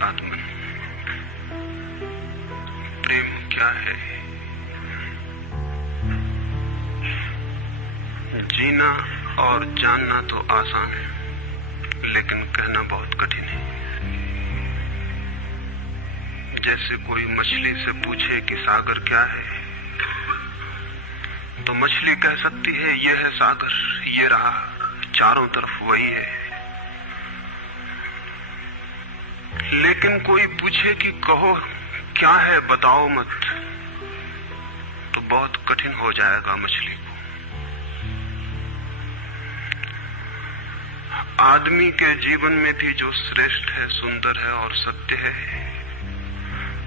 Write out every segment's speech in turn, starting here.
आत्मन। प्रेम क्या है? जीना और जानना तो आसान है, लेकिन कहना बहुत कठिन है। जैसे कोई मछली से पूछे कि सागर क्या है, तो मछली कह सकती है यह है सागर, ये रहा, चारों तरफ वही है। लेकिन कोई पूछे कि कहो क्या है, बताओ मत, तो बहुत कठिन हो जाएगा मछली को। आदमी के जीवन में भी जो श्रेष्ठ है, सुंदर है और सत्य है,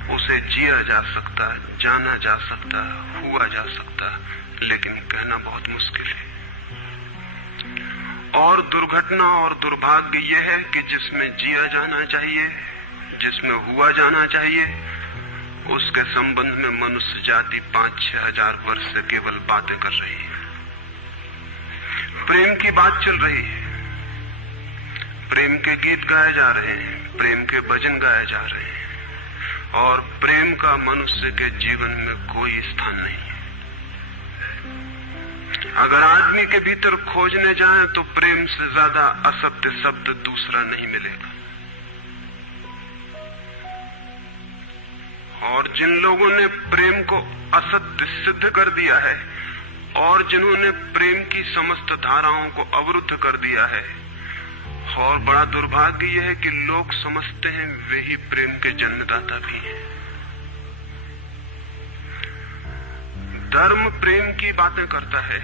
उसे जिया जा सकता, जाना जा सकता, हुआ जा सकता, लेकिन कहना बहुत मुश्किल है। और दुर्घटना और दुर्भाग्य यह है कि जिसमें जिया जाना चाहिए, जिसमें हुआ जाना चाहिए, उसके संबंध में मनुष्य जाति 5-6 हजार वर्ष से केवल बातें कर रही है। प्रेम की बात चल रही है, प्रेम के गीत गाए जा रहे हैं, प्रेम के भजन गाए जा रहे हैं, और प्रेम का मनुष्य के जीवन में कोई स्थान नहीं है। अगर आदमी के भीतर खोजने जाएं तो प्रेम से ज्यादा असत्य शब्द दूसरा नहीं मिलेगा। और जिन लोगों ने प्रेम को असत्य सिद्ध कर दिया है और जिन्होंने प्रेम की समस्त धाराओं को अवरुद्ध कर दिया है, और बड़ा दुर्भाग्य यह है कि लोग समझते हैं वे ही प्रेम के जन्मदाता भी हैं। धर्म प्रेम की बातें करता है,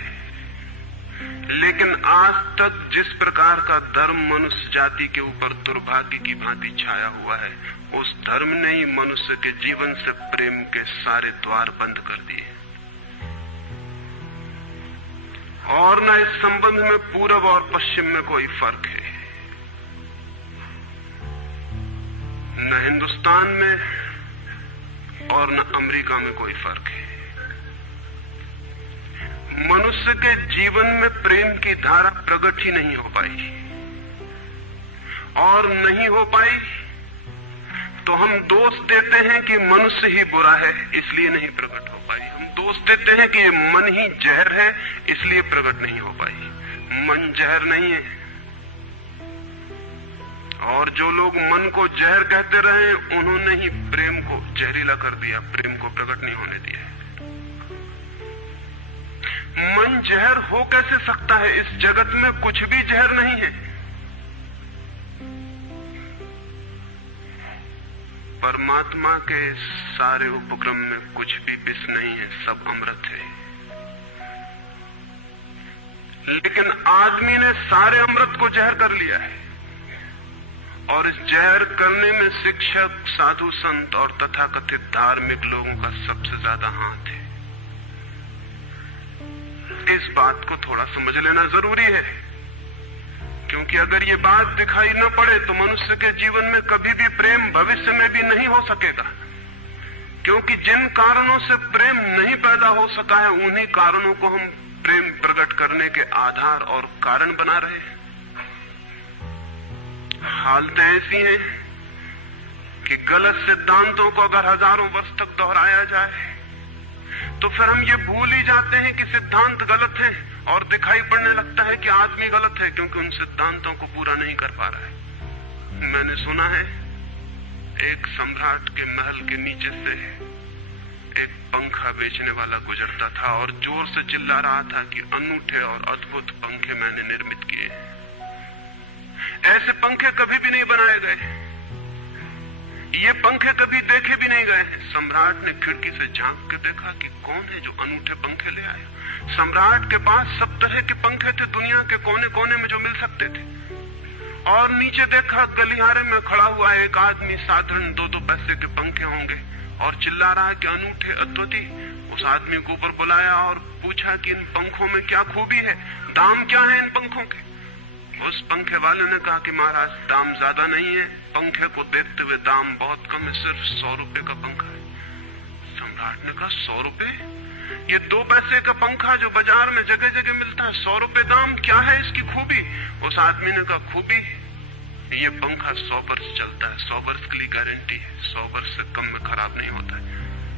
लेकिन आज तक जिस प्रकार का धर्म मनुष्य जाति के ऊपर दुर्भाग्य की भांति छाया हुआ है, उस धर्म ने ही मनुष्य के जीवन से प्रेम के सारे द्वार बंद कर दिए। और न इस संबंध में पूरब और पश्चिम में कोई फर्क है, न हिंदुस्तान में और न अमेरिका में कोई फर्क है। मनुष्य के जीवन में प्रेम की धारा प्रकट ही नहीं हो पाई, और नहीं हो पाई तो हम दोष देते हैं कि मनुष्य ही बुरा है, इसलिए नहीं प्रकट हो पाई। हम दोष देते हैं कि मन ही जहर है, इसलिए प्रकट नहीं हो पाई। मन जहर नहीं है, और जो लोग मन को जहर कहते रहे, उन्होंने ही प्रेम को जहरीला कर दिया, प्रेम को प्रकट नहीं होने दिया। मन जहर हो कैसे सकता है? इस जगत में कुछ भी जहर नहीं है। परमात्मा के सारे उपक्रम में कुछ भी विष नहीं है, सब अमृत है। लेकिन आदमी ने सारे अमृत को जहर कर लिया है, और इस जहर करने में शिक्षक, साधु, संत और तथाकथित धार्मिक लोगों का सबसे ज्यादा हाथ है। इस बात को थोड़ा समझ लेना जरूरी है, क्योंकि अगर ये बात दिखाई न पड़े तो मनुष्य के जीवन में कभी भी प्रेम भविष्य में भी नहीं हो सकेगा। क्योंकि जिन कारणों से प्रेम नहीं पैदा हो सका है, उन्हीं कारणों को हम प्रेम प्रकट करने के आधार और कारण बना रहे हैं। हालतें ऐसी हैं कि गलत सिद्धांतों को अगर हजारों वर्ष तक दोहराया जाए तो फिर हम ये भूल ही जाते हैं कि सिद्धांत गलत है, और दिखाई पड़ने लगता है कि आदमी गलत है, क्योंकि उन सिद्धांतों को पूरा नहीं कर पा रहा है। मैंने सुना है एक सम्राट के महल के नीचे से एक पंखा बेचने वाला गुजरता था और जोर से चिल्ला रहा था कि अनूठे और अद्भुत पंखे मैंने निर्मित किए। ऐसे पंखे कभी भी नहीं बनाए गए, ये पंखे कभी देखे भी नहीं गए। सम्राट ने खिड़की से झांक के देखा कि कौन है जो अनूठे पंखे ले आया। सम्राट के पास सब तरह के पंखे थे, दुनिया के कोने कोने में जो मिल सकते थे। और नीचे देखा, गलियारे में खड़ा हुआ एक आदमी, साधारण 2-2 पैसे के पंखे होंगे, और चिल्ला रहा है कि अनूठे, अद्वितीय। उस आदमी को ऊपर बुलाया और पूछा कि इन पंखों में क्या खूबी है, दाम क्या है इन पंखों के। उस पंखे वाले ने कहा कि महाराज, दाम ज्यादा नहीं है, पंखे को देखते हुए दाम बहुत कम है, सिर्फ 100 रुपए का पंखा है। सम्राट ने कहा 100 रुपए? ये 2 पैसे का पंखा जो बाजार में जगह जगह मिलता है, 100 रुपए दाम, क्या है इसकी खूबी? उस आदमी ने कहा खूबी ये पंखा 100 वर्ष चलता है, 100 वर्ष के लिए गारंटी है, 100 वर्ष से कम में खराब नहीं होता है।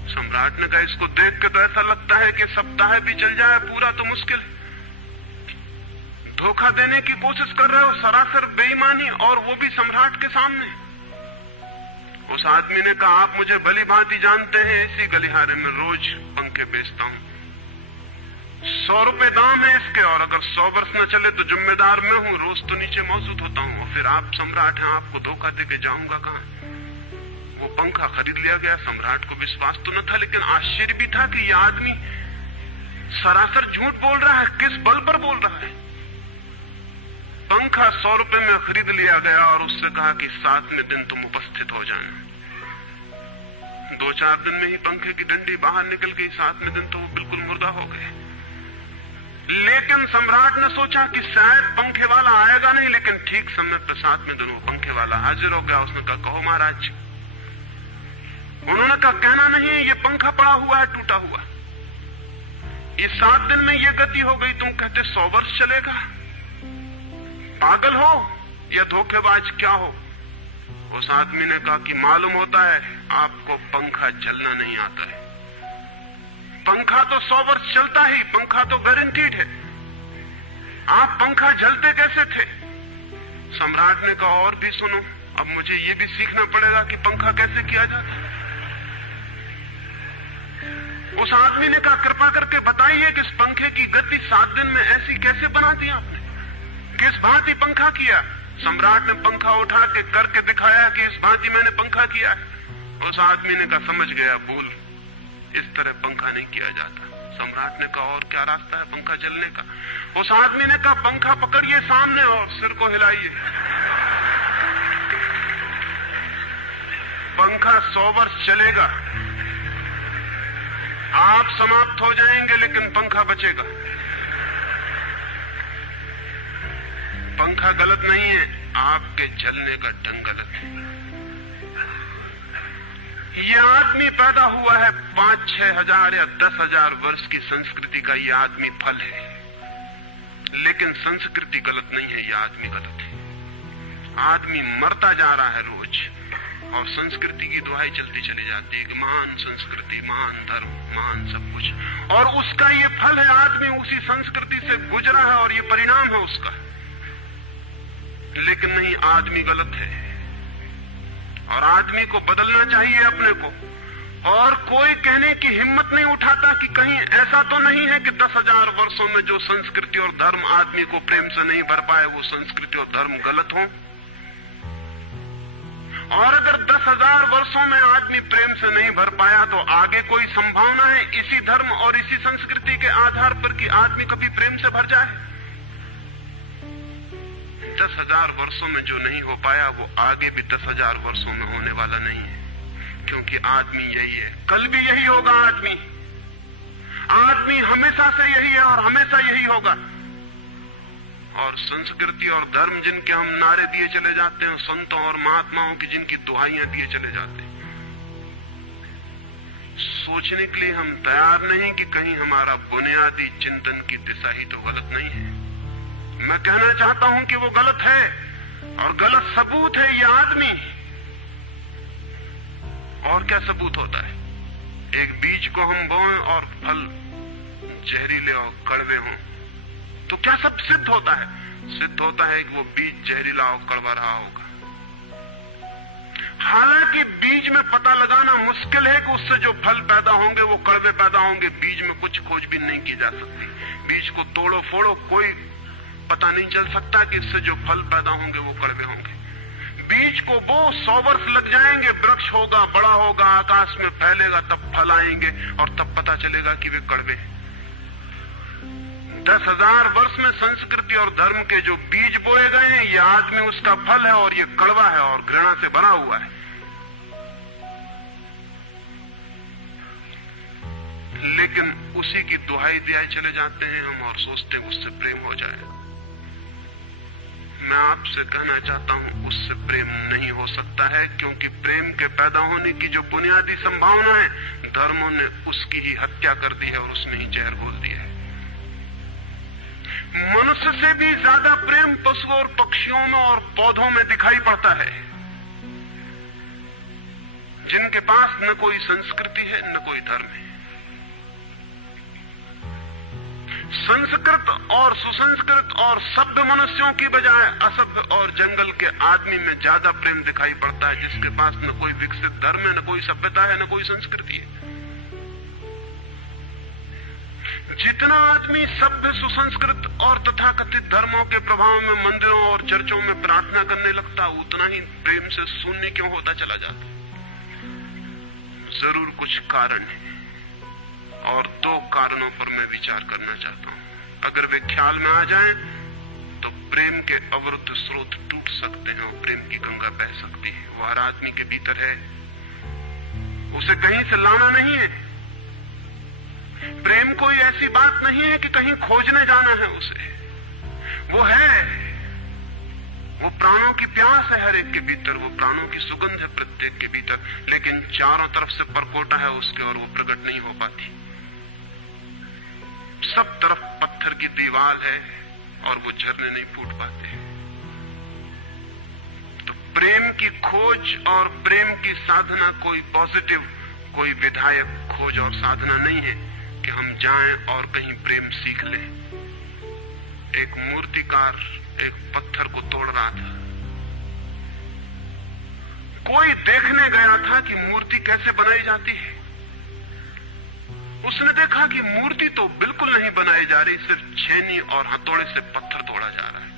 सम्राट ने कहा इसको देख के तो ऐसा लगता है कि सप्ताह भी चल जाए, पूरा तो मुश्किल है। धोखा देने की कोशिश कर रहे हो, सरासर बेईमानी, और वो भी सम्राट के सामने। उस आदमी ने कहा आप मुझे भली भांति जानते हैं, इसी गलिहारे में रोज पंखे बेचता हूं, 100 रुपए दाम है इसके, और अगर 100 वर्ष न चले तो जिम्मेदार मैं हूं, रोज तो नीचे मौजूद होता हूं, और फिर आप सम्राट हैं, आपको धोखा देके जाऊंगा कहां। वो पंखा खरीद लिया गया। सम्राट को विश्वास तो न था, लेकिन आश्चर्य भी था कि यह आदमी सरासर झूठ बोल रहा है, किस बल पर बोल रहा है। पंखा 100 रुपए में खरीद लिया गया और उससे कहा कि 7वें दिन तुम उपस्थित हो जाना। 2-4 दिन में ही पंखे की डंडी बाहर निकल गई, 7वें दिन तो वो बिल्कुल मुर्दा हो गए। लेकिन सम्राट ने सोचा कि शायद पंखे वाला आएगा नहीं, लेकिन ठीक समय पर 7वें दिन वो पंखे वाला हाजिर हो गया। उसने कहा कहो महाराज। उन्होंने कहा कहना नहीं है, ये पंखा पड़ा हुआ है टूटा हुआ, ये 7 दिन में ये गति हो गई, तुम कहते 100 वर्ष चलेगा। पागल हो या धोखेबाज क्या हो। उस आदमी ने कहा कि मालूम होता है आपको पंखा चलना नहीं आता है। पंखा तो 100 वर्ष चलता ही, पंखा तो गारंटीड है। आप पंखा जलते कैसे थे। सम्राट ने कहा और भी सुनो, अब मुझे ये भी सीखना पड़ेगा कि पंखा कैसे किया जाता है। उस आदमी ने कहा कृपा करके बताइए कि इस पंखे की गति 7 दिन में ऐसी कैसे बना दी आपने, किस भांति पंखा किया। सम्राट ने पंखा उठा के करके दिखाया कि इस भांति मैंने पंखा किया। उस आदमी ने कहा समझ गया, भूल, इस तरह पंखा नहीं किया जाता। सम्राट ने कहा और क्या रास्ता है पंखा चलने का। उस आदमी ने कहा पंखा पकड़िए सामने और सिर को हिलाइए। पंखा 100 वर्ष चलेगा, आप समाप्त हो जाएंगे लेकिन पंखा बचेगा। पंखा गलत नहीं है, आपके चलने का ढंग गलत है। यह आदमी पैदा हुआ है 5-6 हजार या 10 हजार वर्ष की संस्कृति का, यह आदमी फल है, लेकिन संस्कृति गलत नहीं है, यह आदमी गलत है। आदमी मरता जा रहा है रोज, और संस्कृति की दुहाई चलती चली जाती है कि महान संस्कृति, महान धर्म, महान सब कुछ, और उसका ये फल है। आदमी उसी संस्कृति से गुजरा है और ये परिणाम है उसका। लेकिन नहीं, आदमी गलत है और आदमी को बदलना चाहिए अपने को। और कोई कहने की हिम्मत नहीं उठाता कि कहीं ऐसा तो नहीं है कि 10,000 वर्षों में जो संस्कृति और धर्म आदमी को प्रेम से नहीं भर पाए, वो संस्कृति और धर्म गलत हो। और अगर 10,000 वर्षों में आदमी प्रेम से नहीं भर पाया, तो आगे कोई संभावना है इसी धर्म और इसी संस्कृति के आधार पर कि आदमी कभी प्रेम से भर जाए। 10,000 वर्षों में जो नहीं हो पाया, वो आगे भी 10,000 वर्षों में होने वाला नहीं है, क्योंकि आदमी यही है, कल भी यही होगा। आदमी हमेशा से यही है और हमेशा यही होगा। और संस्कृति और धर्म जिनके हम नारे दिए चले जाते हैं, संतों और महात्माओं की जिनकी दुहाइयां दिए चले जाते हैं, सोचने के लिए हम तैयार नहीं कि कहीं हमारा बुनियादी चिंतन की दिशा ही तो गलत नहीं है। मैं कहना चाहता हूं कि वो गलत है, और गलत सबूत है ये आदमी। और क्या सबूत होता है। एक बीज को हम बोएं और फल जहरीले और कड़वे हों, तो क्या सब सिद्ध होता है। सिद्ध होता है कि वो बीज जहरीला और कड़वा रहा होगा। हालांकि बीज में पता लगाना मुश्किल है कि उससे जो फल पैदा होंगे वो कड़वे पैदा होंगे। बीज में कुछ खोजबीन नहीं की जा सकती। बीज को तोड़ो फोड़ो, कोई पता नहीं चल सकता कि इससे जो फल पैदा होंगे वो कड़वे होंगे। बीज को वो 100 वर्ष लग जाएंगे, वृक्ष होगा, बड़ा होगा, आकाश में फैलेगा, तब फल आएंगे और तब पता चलेगा कि वे कड़वे हैं। 10,000 वर्ष में संस्कृति और धर्म के जो बीज बोए गए हैं, ये आदमी उसका फल है और ये कड़वा है और घृणा से भरा हुआ है। लेकिन उसी की दुहाई दिए चले जाते हैं हम और सोचते हैं उससे प्रेम हो जाए। मैं आपसे कहना चाहता हूं उससे प्रेम नहीं हो सकता है, क्योंकि प्रेम के पैदा होने की जो बुनियादी संभावना है, धर्मों ने उसकी ही हत्या कर दी है और उसमें ही जहर घोल दिया है। मनुष्य से भी ज्यादा प्रेम पशुओं और पक्षियों में और पौधों में दिखाई पड़ता है, जिनके पास न कोई संस्कृति है न कोई धर्म है। संस्कृत और सुसंस्कृत और सभ्य मनुष्यों की बजाय असभ्य और जंगल के आदमी में ज्यादा प्रेम दिखाई पड़ता है, जिसके पास न कोई विकसित धर्म है, न कोई सभ्यता है, न कोई संस्कृति है। जितना आदमी सभ्य, सुसंस्कृत और तथाकथित धर्मों के प्रभाव में मंदिरों और चर्चों में प्रार्थना करने लगता, उतना ही प्रेम से शून्य क्यों होता चला जाता? जरूर कुछ कारण है, और दो कारणों पर मैं विचार करना चाहता हूं। अगर वे ख्याल में आ जाएं, तो प्रेम के अवरुद्ध स्रोत टूट सकते हैं और प्रेम की गंगा बह सकती है। वो हर आदमी के भीतर है, उसे कहीं से लाना नहीं है। प्रेम कोई ऐसी बात नहीं है कि कहीं खोजने जाना है उसे, वो है, वो प्राणों की प्यास है हर एक के भीतर, वो प्राणों की सुगंध है प्रत्येक के भीतर, लेकिन चारों तरफ से परकोटा है उसके और वो प्रकट नहीं हो पाती। सब तरफ पत्थर की दीवार है और वो झरने नहीं फूट पाते। तो प्रेम की खोज और प्रेम की साधना कोई पॉजिटिव, कोई विधायक खोज और साधना नहीं है कि हम जाएं और कहीं प्रेम सीख लें। एक मूर्तिकार एक पत्थर को तोड़ रहा था, कोई देखने गया था कि मूर्ति कैसे बनाई जाती है। उसने देखा कि मूर्ति तो बिल्कुल नहीं बनाई जा रही, सिर्फ छेनी और हथौड़े से पत्थर तोड़ा जा रहा है।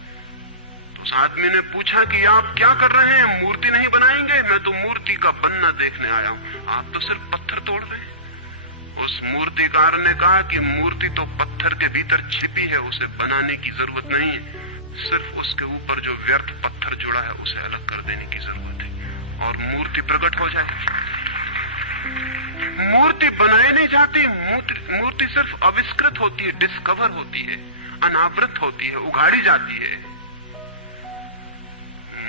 तो उस आदमी ने पूछा कि आप क्या कर रहे हैं, मूर्ति नहीं बनाएंगे? मैं तो मूर्ति का बनना देखने आया हूं, आप तो सिर्फ पत्थर तोड़ रहे हैं। उस मूर्तिकार ने कहा कि मूर्ति तो पत्थर के भीतर छिपी है, उसे बनाने की जरूरत नहीं है, सिर्फ उसके ऊपर जो व्यर्थ पत्थर जुड़ा है उसे अलग कर देने की जरूरत है और मूर्ति प्रकट हो जाएगी। मूर्ति बनाई नहीं जाती, मूर्ति सिर्फ आविष्कृत होती है, डिस्कवर होती है, अनावृत होती है, उगाड़ी जाती है।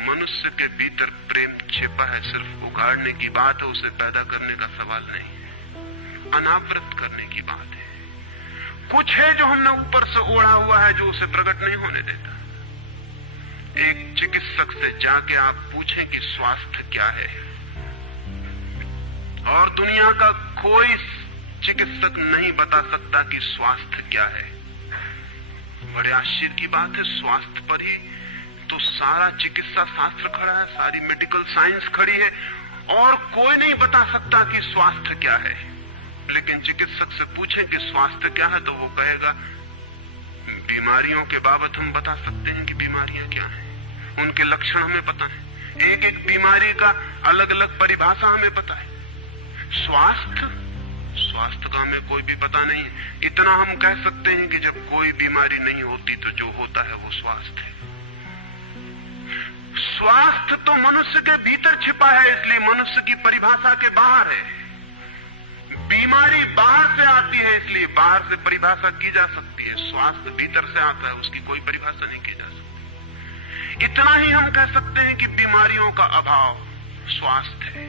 मनुष्य के भीतर प्रेम छिपा है, सिर्फ उगाड़ने की बात है, उसे पैदा करने का सवाल नहीं है, अनावृत करने की बात है। कुछ है जो हमने ऊपर से ओढ़ा हुआ है, जो उसे प्रकट नहीं होने देता। एक चिकित्सक से जाके आप पूछें कि स्वास्थ्य क्या है, और दुनिया का कोई चिकित्सक नहीं बता सकता कि स्वास्थ्य क्या है। बड़े आश्चर्य की बात है, स्वास्थ्य पर ही तो सारा चिकित्सा शास्त्र खड़ा है, सारी मेडिकल साइंस खड़ी है, और कोई नहीं बता सकता कि स्वास्थ्य क्या है। लेकिन चिकित्सक से पूछें कि स्वास्थ्य क्या है, तो वो कहेगा बीमारियों के बाबत हम बता सकते हैं कि बीमारियां क्या हैं, उनके लक्षण हमें पता है, एक एक बीमारी का अलग अलग परिभाषा हमें पता है। स्वास्थ्य का हमें कोई भी पता नहीं है। इतना हम कह सकते हैं कि जब कोई बीमारी नहीं होती तो जो होता है वो स्वास्थ्य है। स्वास्थ्य तो मनुष्य के भीतर छिपा है, इसलिए मनुष्य की परिभाषा के बाहर है। बीमारी बाहर से आती है, इसलिए बाहर से परिभाषा की जा सकती है। स्वास्थ्य भीतर से आता है, उसकी कोई परिभाषा नहीं की जा सकती। इतना ही हम कह सकते हैं कि बीमारियों का अभाव स्वास्थ्य है।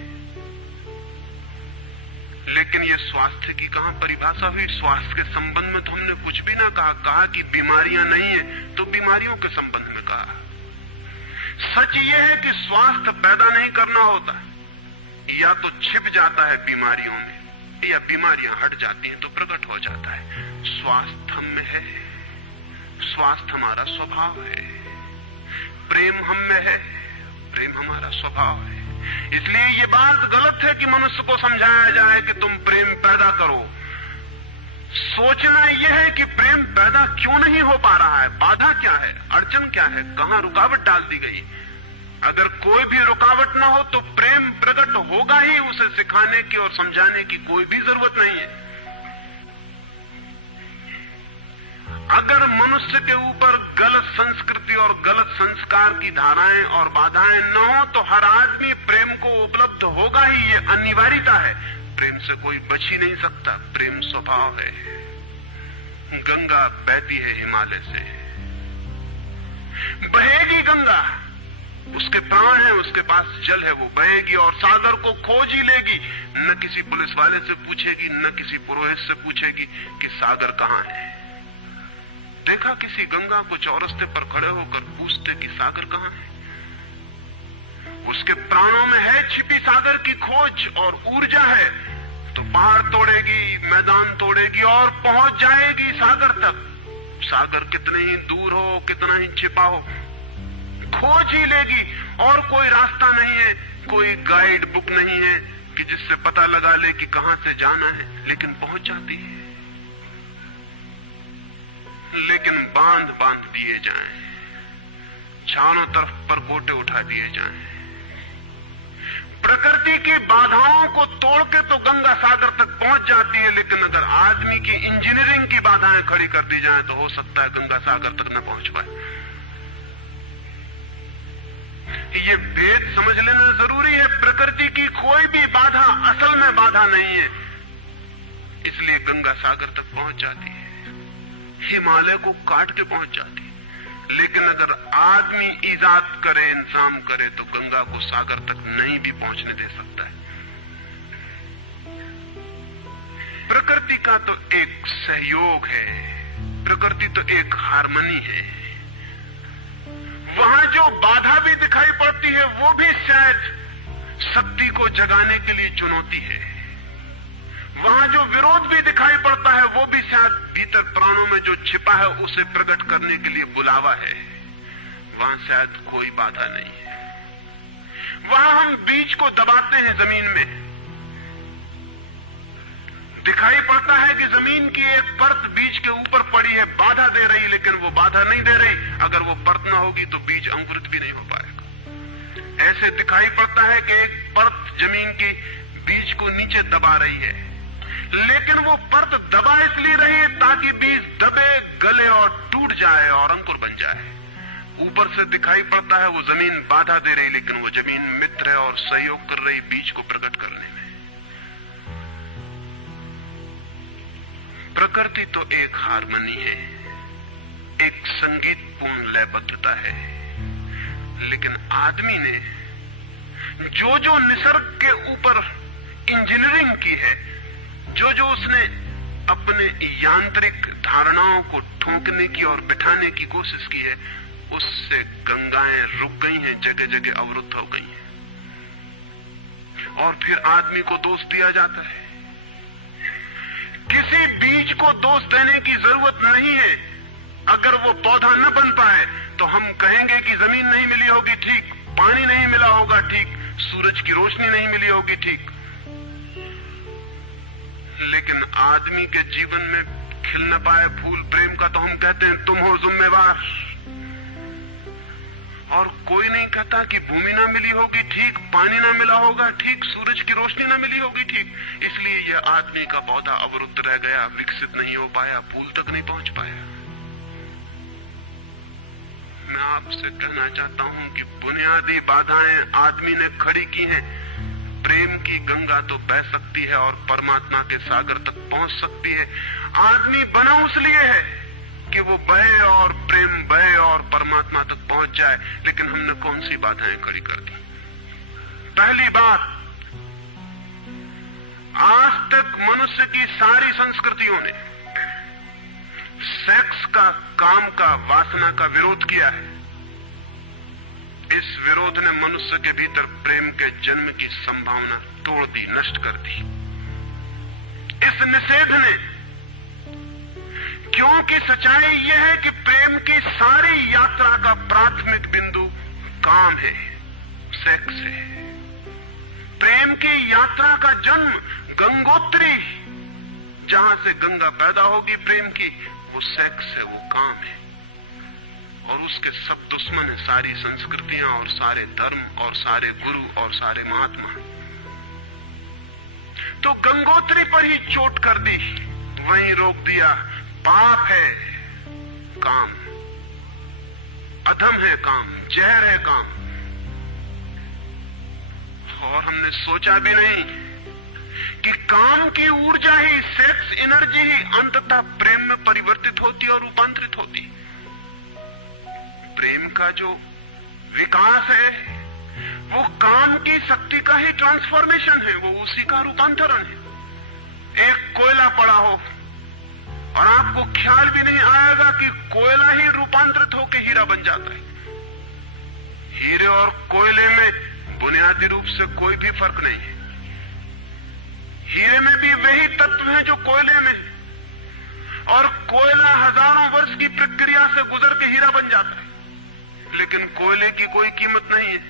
लेकिन ये स्वास्थ्य की कहां परिभाषा हुई? स्वास्थ्य के संबंध में तो हमने कुछ भी ना कहा कि बीमारियां नहीं है, तो बीमारियों के संबंध में कहा। सच ये है कि स्वास्थ्य पैदा नहीं करना होता, या तो छिप जाता है बीमारियों में, या बीमारियां हट जाती हैं तो प्रकट हो जाता है। स्वास्थ्य हम में है, स्वास्थ्य हमारा स्वभाव है, प्रेम हम में है, प्रेम हमारा स्वभाव है। इसलिए ये बात गलत है कि मनुष्य को समझाया जाए कि तुम प्रेम पैदा करो। सोचना यह है कि प्रेम पैदा क्यों नहीं हो पा रहा है, बाधा क्या है, अड़चन क्या है, कहां रुकावट डाल दी गई। अगर कोई भी रुकावट ना हो तो प्रेम प्रकट होगा ही, उसे सिखाने की और समझाने की कोई भी जरूरत नहीं है। अगर मनुष्य के ऊपर गलत संस्कृति और गलत संस्कार की धाराएं और बाधाएं न हो तो हर आदमी प्रेम को उपलब्ध होगा ही, ये अनिवार्यता है। प्रेम से कोई बच ही नहीं सकता, प्रेम स्वभाव है। गंगा बहती है हिमालय से, बहेगी गंगा, उसके प्राण है, उसके पास जल है, वो बहेगी और सागर को खोज ही लेगी। न किसी पुलिस वाले से पूछेगी, न किसी पुरोहित से पूछेगी कि सागर कहां है। देखा किसी गंगा को चौरस्ते पर खड़े होकर पूछते कि सागर कहां है? उसके प्राणों में है छिपी सागर की खोज और ऊर्जा है, तो पहाड़ तोड़ेगी, मैदान तोड़ेगी और पहुंच जाएगी सागर तक। सागर कितने ही दूर हो, कितना ही छिपा हो, खोज ही लेगी। और कोई रास्ता नहीं है, कोई गाइड बुक नहीं है कि जिससे पता लगा ले कि कहां से जाना है, लेकिन पहुंच जाती है। लेकिन बांध दिए जाएं, चारों तरफ परकोटे उठा दिए जाएं, प्रकृति की बाधाओं को तोड़ के तो गंगा सागर तक पहुंच जाती है, लेकिन अगर आदमी की इंजीनियरिंग की बाधाएं खड़ी कर दी जाएं तो हो सकता है गंगा सागर तक न पहुंच पाए। ये भेद समझ लेना जरूरी है। प्रकृति की कोई भी बाधा असल में बाधा नहीं है, इसलिए गंगा सागर तक पहुंच जाती है, हिमालय को काट के पहुंच जाती है। लेकिन अगर आदमी इजाद करे, इंतजाम करे, तो गंगा को सागर तक नहीं भी पहुंचने दे सकता है। प्रकृति का तो एक सहयोग है, प्रकृति तो एक हार्मनी है। वहां जो बाधा भी दिखाई पड़ती है वो भी शायद शक्ति को जगाने के लिए चुनौती है। वहां जो विरोध भी दिखाई पड़ता है वो भी शायद भीतर प्राणों में जो छिपा है उसे प्रकट करने के लिए बुलावा है। वहां शायद कोई बाधा नहीं है। वहां हम बीज को दबाते हैं जमीन में, दिखाई पड़ता है कि जमीन की एक परत बीज के ऊपर पड़ी है, बाधा दे रही, लेकिन वो बाधा नहीं दे रही। अगर वो परत ना होगी तो बीज अंकुरित भी नहीं हो पाएगा। ऐसे दिखाई पड़ता है कि एक परत जमीन की बीज को नीचे दबा रही है, लेकिन वो परत दबा इसलिए रही है ताकि बीज दबे, गले और टूट जाए और अंकुर बन जाए। ऊपर से दिखाई पड़ता है वो जमीन बाधा दे रही, लेकिन वो जमीन मित्र है और सहयोग कर रही बीज को प्रकट करने में। प्रकृति तो एक हार्मनी है, एक संगीतपूर्ण लयबद्धता है, लेकिन आदमी ने जो जो निसर्ग के ऊपर इंजीनियरिंग की है, जो जो उसने अपने यांत्रिक धारणाओं को ठोंकने की और बिठाने की कोशिश की है, उससे गंगाएं रुक गई हैं, जगह जगह अवरुद्ध हो गई हैं। और फिर आदमी को दोष दिया जाता है। किसी बीज को दोष देने की जरूरत नहीं है। अगर वो पौधा न बन पाए तो हम कहेंगे कि जमीन नहीं मिली होगी, ठीक, पानी नहीं मिला होगा, ठीक, सूरज की रोशनी नहीं मिली होगी, ठीक। लेकिन आदमी के जीवन में खिल न पाए फूल प्रेम का तो हम कहते हैं तुम हो जिम्मेवार। और कोई नहीं कहता कि भूमि ना मिली होगी, ठीक, पानी ना मिला होगा, ठीक, सूरज की रोशनी ना मिली होगी, ठीक। इसलिए यह आदमी का पौधा अवरुद्ध रह गया, विकसित नहीं हो पाया, फूल तक नहीं पहुंच पाया। मैं आपसे कहना चाहता हूं कि बुनियादी बाधाएं आदमी ने खड़ी की हैं। प्रेम की गंगा तो बह सकती है और परमात्मा के सागर तक पहुंच सकती है। आदमी बना उसलिए है कि वो बहे और प्रेम बहे और परमात्मा तक पहुंच जाए, लेकिन हमने कौन सी बाधाएं खड़ी कर दी? पहली बात, आज तक मनुष्य की सारी संस्कृतियों ने सेक्स का, काम का, वासना का विरोध किया है। इस विरोध ने मनुष्य के भीतर प्रेम के जन्म की संभावना तोड़ दी, नष्ट कर दी। इस निषेध ने, क्योंकि सच्चाई यह है कि प्रेम की सारी यात्रा का प्राथमिक बिंदु काम है, सेक्स है। प्रेम की यात्रा का जन्म गंगोत्री, जहां से गंगा पैदा होगी प्रेम की, वो सेक्स है, वो काम है। और उसके सब दुश्मन है, सारी संस्कृतियां और सारे धर्म और सारे गुरु और सारे महात्मा। तो गंगोत्री पर ही चोट कर दी, वहीं रोक दिया। पाप है काम, अधम है काम, जहर है काम। और हमने सोचा भी नहीं कि काम की ऊर्जा ही, सेक्स एनर्जी ही अंततः प्रेम में परिवर्तित होती और रूपांतरित होती। प्रेम का जो विकास है वो काम की शक्ति का ही ट्रांसफॉर्मेशन है, वो उसी का रूपांतरण है। एक कोयला पड़ा हो, और आपको ख्याल भी नहीं आएगा कि कोयला ही रूपांतरित होकर हीरा बन जाता है। हीरे और कोयले में बुनियादी रूप से कोई भी फर्क नहीं है। हीरे में भी वही तत्व हैं जो कोयले में, और कोयला हजारों वर्ष की प्रक्रिया से गुजर के हीरा बन जाता है। लेकिन कोयले की कोई कीमत नहीं है।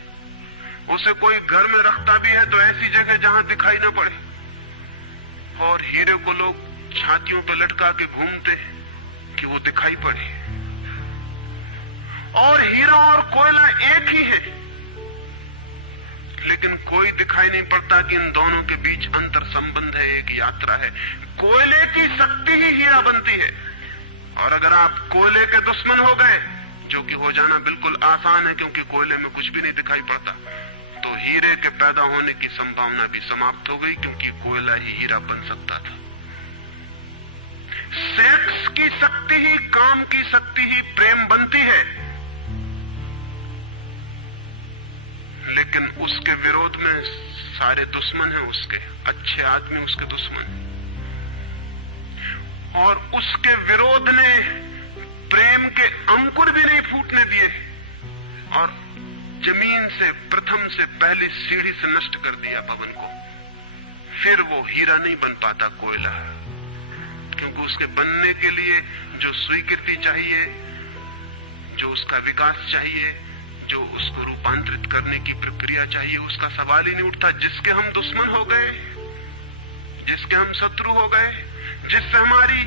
उसे कोई घर में रखता भी है तो ऐसी जगह जहां दिखाई न पड़े, और हीरे को लोग छातियों पे लटका के घूमते हैं कि वो दिखाई पड़े। और हीरा और कोयला एक ही है, लेकिन कोई दिखाई नहीं पड़ता कि इन दोनों के बीच अंतर संबंध है, एक यात्रा है। कोयले की शक्ति ही हीरा बनती है, और अगर आप कोयले के दुश्मन हो गए, जो कि हो जाना बिल्कुल आसान है क्योंकि कोयले में कुछ भी नहीं दिखाई पड़ता, तो हीरे के पैदा होने की संभावना भी समाप्त हो गई, क्योंकि कोयला ही हीरा बन सकता था। सेक्स की शक्ति ही, काम की शक्ति ही प्रेम बनती है, लेकिन उसके विरोध में सारे दुश्मन हैं उसके, अच्छे आदमी उसके दुश्मन हैं। और उसके विरोध ने प्रेम के अंकुर भी नहीं फूटने दिए, और जमीन से प्रथम से पहली सीढ़ी से नष्ट कर दिया भवन को। फिर वो हीरा नहीं बन पाता कोयला, क्योंकि उसके बनने के लिए जो स्वीकृति चाहिए, जो उसका विकास चाहिए, जो उसको रूपांतरित करने की प्रक्रिया चाहिए, उसका सवाल ही नहीं उठता। जिसके हम दुश्मन हो गए, जिसके हम शत्रु हो गए, जिससे हमारी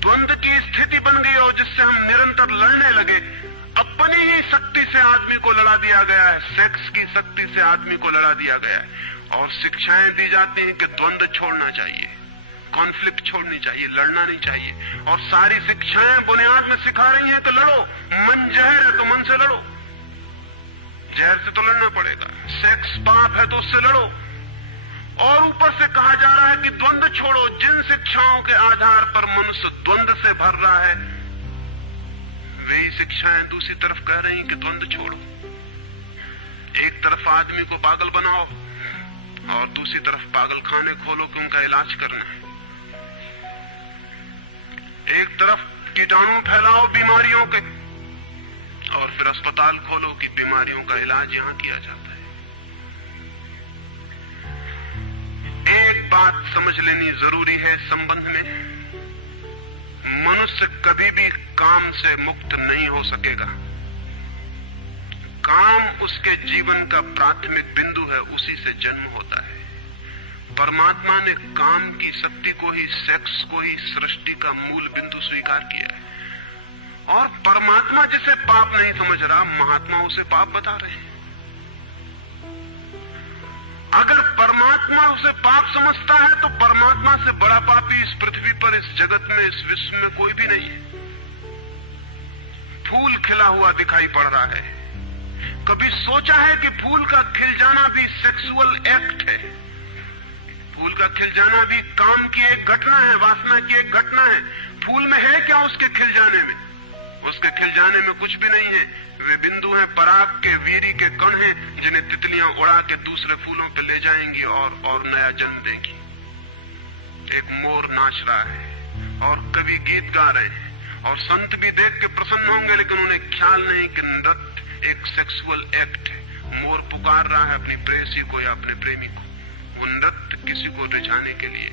द्वंद्व की स्थिति बन गई और जिससे हम निरंतर लड़ने लगे, अपनी ही शक्ति से आदमी को लड़ा दिया गया है, सेक्स की शक्ति से आदमी को लड़ा दिया गया है। और शिक्षाएं दी जाती हैं कि द्वंद्व छोड़ना चाहिए, कॉन्फ्लिक्ट छोड़नी चाहिए, लड़ना नहीं चाहिए। और सारी शिक्षाएं बुनियाद में सिखा रही हैं कि लड़ो, मन जहर है तो मन से लड़ो, जहर से तो लड़ना पड़ेगा। सेक्स पाप है तो उससे लड़ो। और ऊपर से कहा जा रहा है कि द्वंद्व छोड़ो। जिन शिक्षाओं के आधार पर मनुष्य द्वंद्व से भर रहा है, वही शिक्षाएं दूसरी तरफ कह रही कि द्वंद्व छोड़ो। एक तरफ आदमी को पागल बनाओ और दूसरी तरफ पागल खाने खोलो कि उनका इलाज करना है। एक तरफ कीटाणु फैलाओ बीमारियों के, और फिर अस्पताल खोलो कि बीमारियों का इलाज यहां किया जाता है। एक बात समझ लेनी जरूरी है संबंध में, मनुष्य कभी भी काम से मुक्त नहीं हो सकेगा। काम उसके जीवन का प्राथमिक बिंदु है, उसी से जन्म होता है। परमात्मा ने काम की शक्ति को ही, सेक्स को ही सृष्टि का मूल बिंदु स्वीकार किया है। और परमात्मा जिसे पाप नहीं समझ रहा, महात्मा उसे पाप बता रहे हैं। अगर परमात्मा उसे पाप समझता है तो परमात्मा से बड़ा पापी इस पृथ्वी पर, इस जगत में, इस विश्व में कोई भी नहीं है। फूल खिला हुआ दिखाई पड़ रहा है। कभी सोचा है कि फूल का खिल जाना भी सेक्सुअल एक्ट है? फूल का खिल जाना भी काम की एक घटना है, वासना की एक घटना है। फूल में है क्या उसके खिल जाने में? उसके खिल जाने में कुछ भी नहीं है। वे बिंदु हैं, पराग के, वीरी के कण हैं, जिन्हें तितलियां उड़ा के दूसरे फूलों पे ले जाएंगी और नया जन्म देंगी। एक मोर नाच रहा है और कवि गीत गा रहे हैं, और संत भी देख के प्रसन्न होंगे, लेकिन उन्हें ख्याल नहीं कि नृत्य एक सेक्सुअल एक्ट है। मोर पुकार रहा है अपनी प्रेयसी को या अपने प्रेमी को, वो नृत्य किसी को रिझाने के लिए।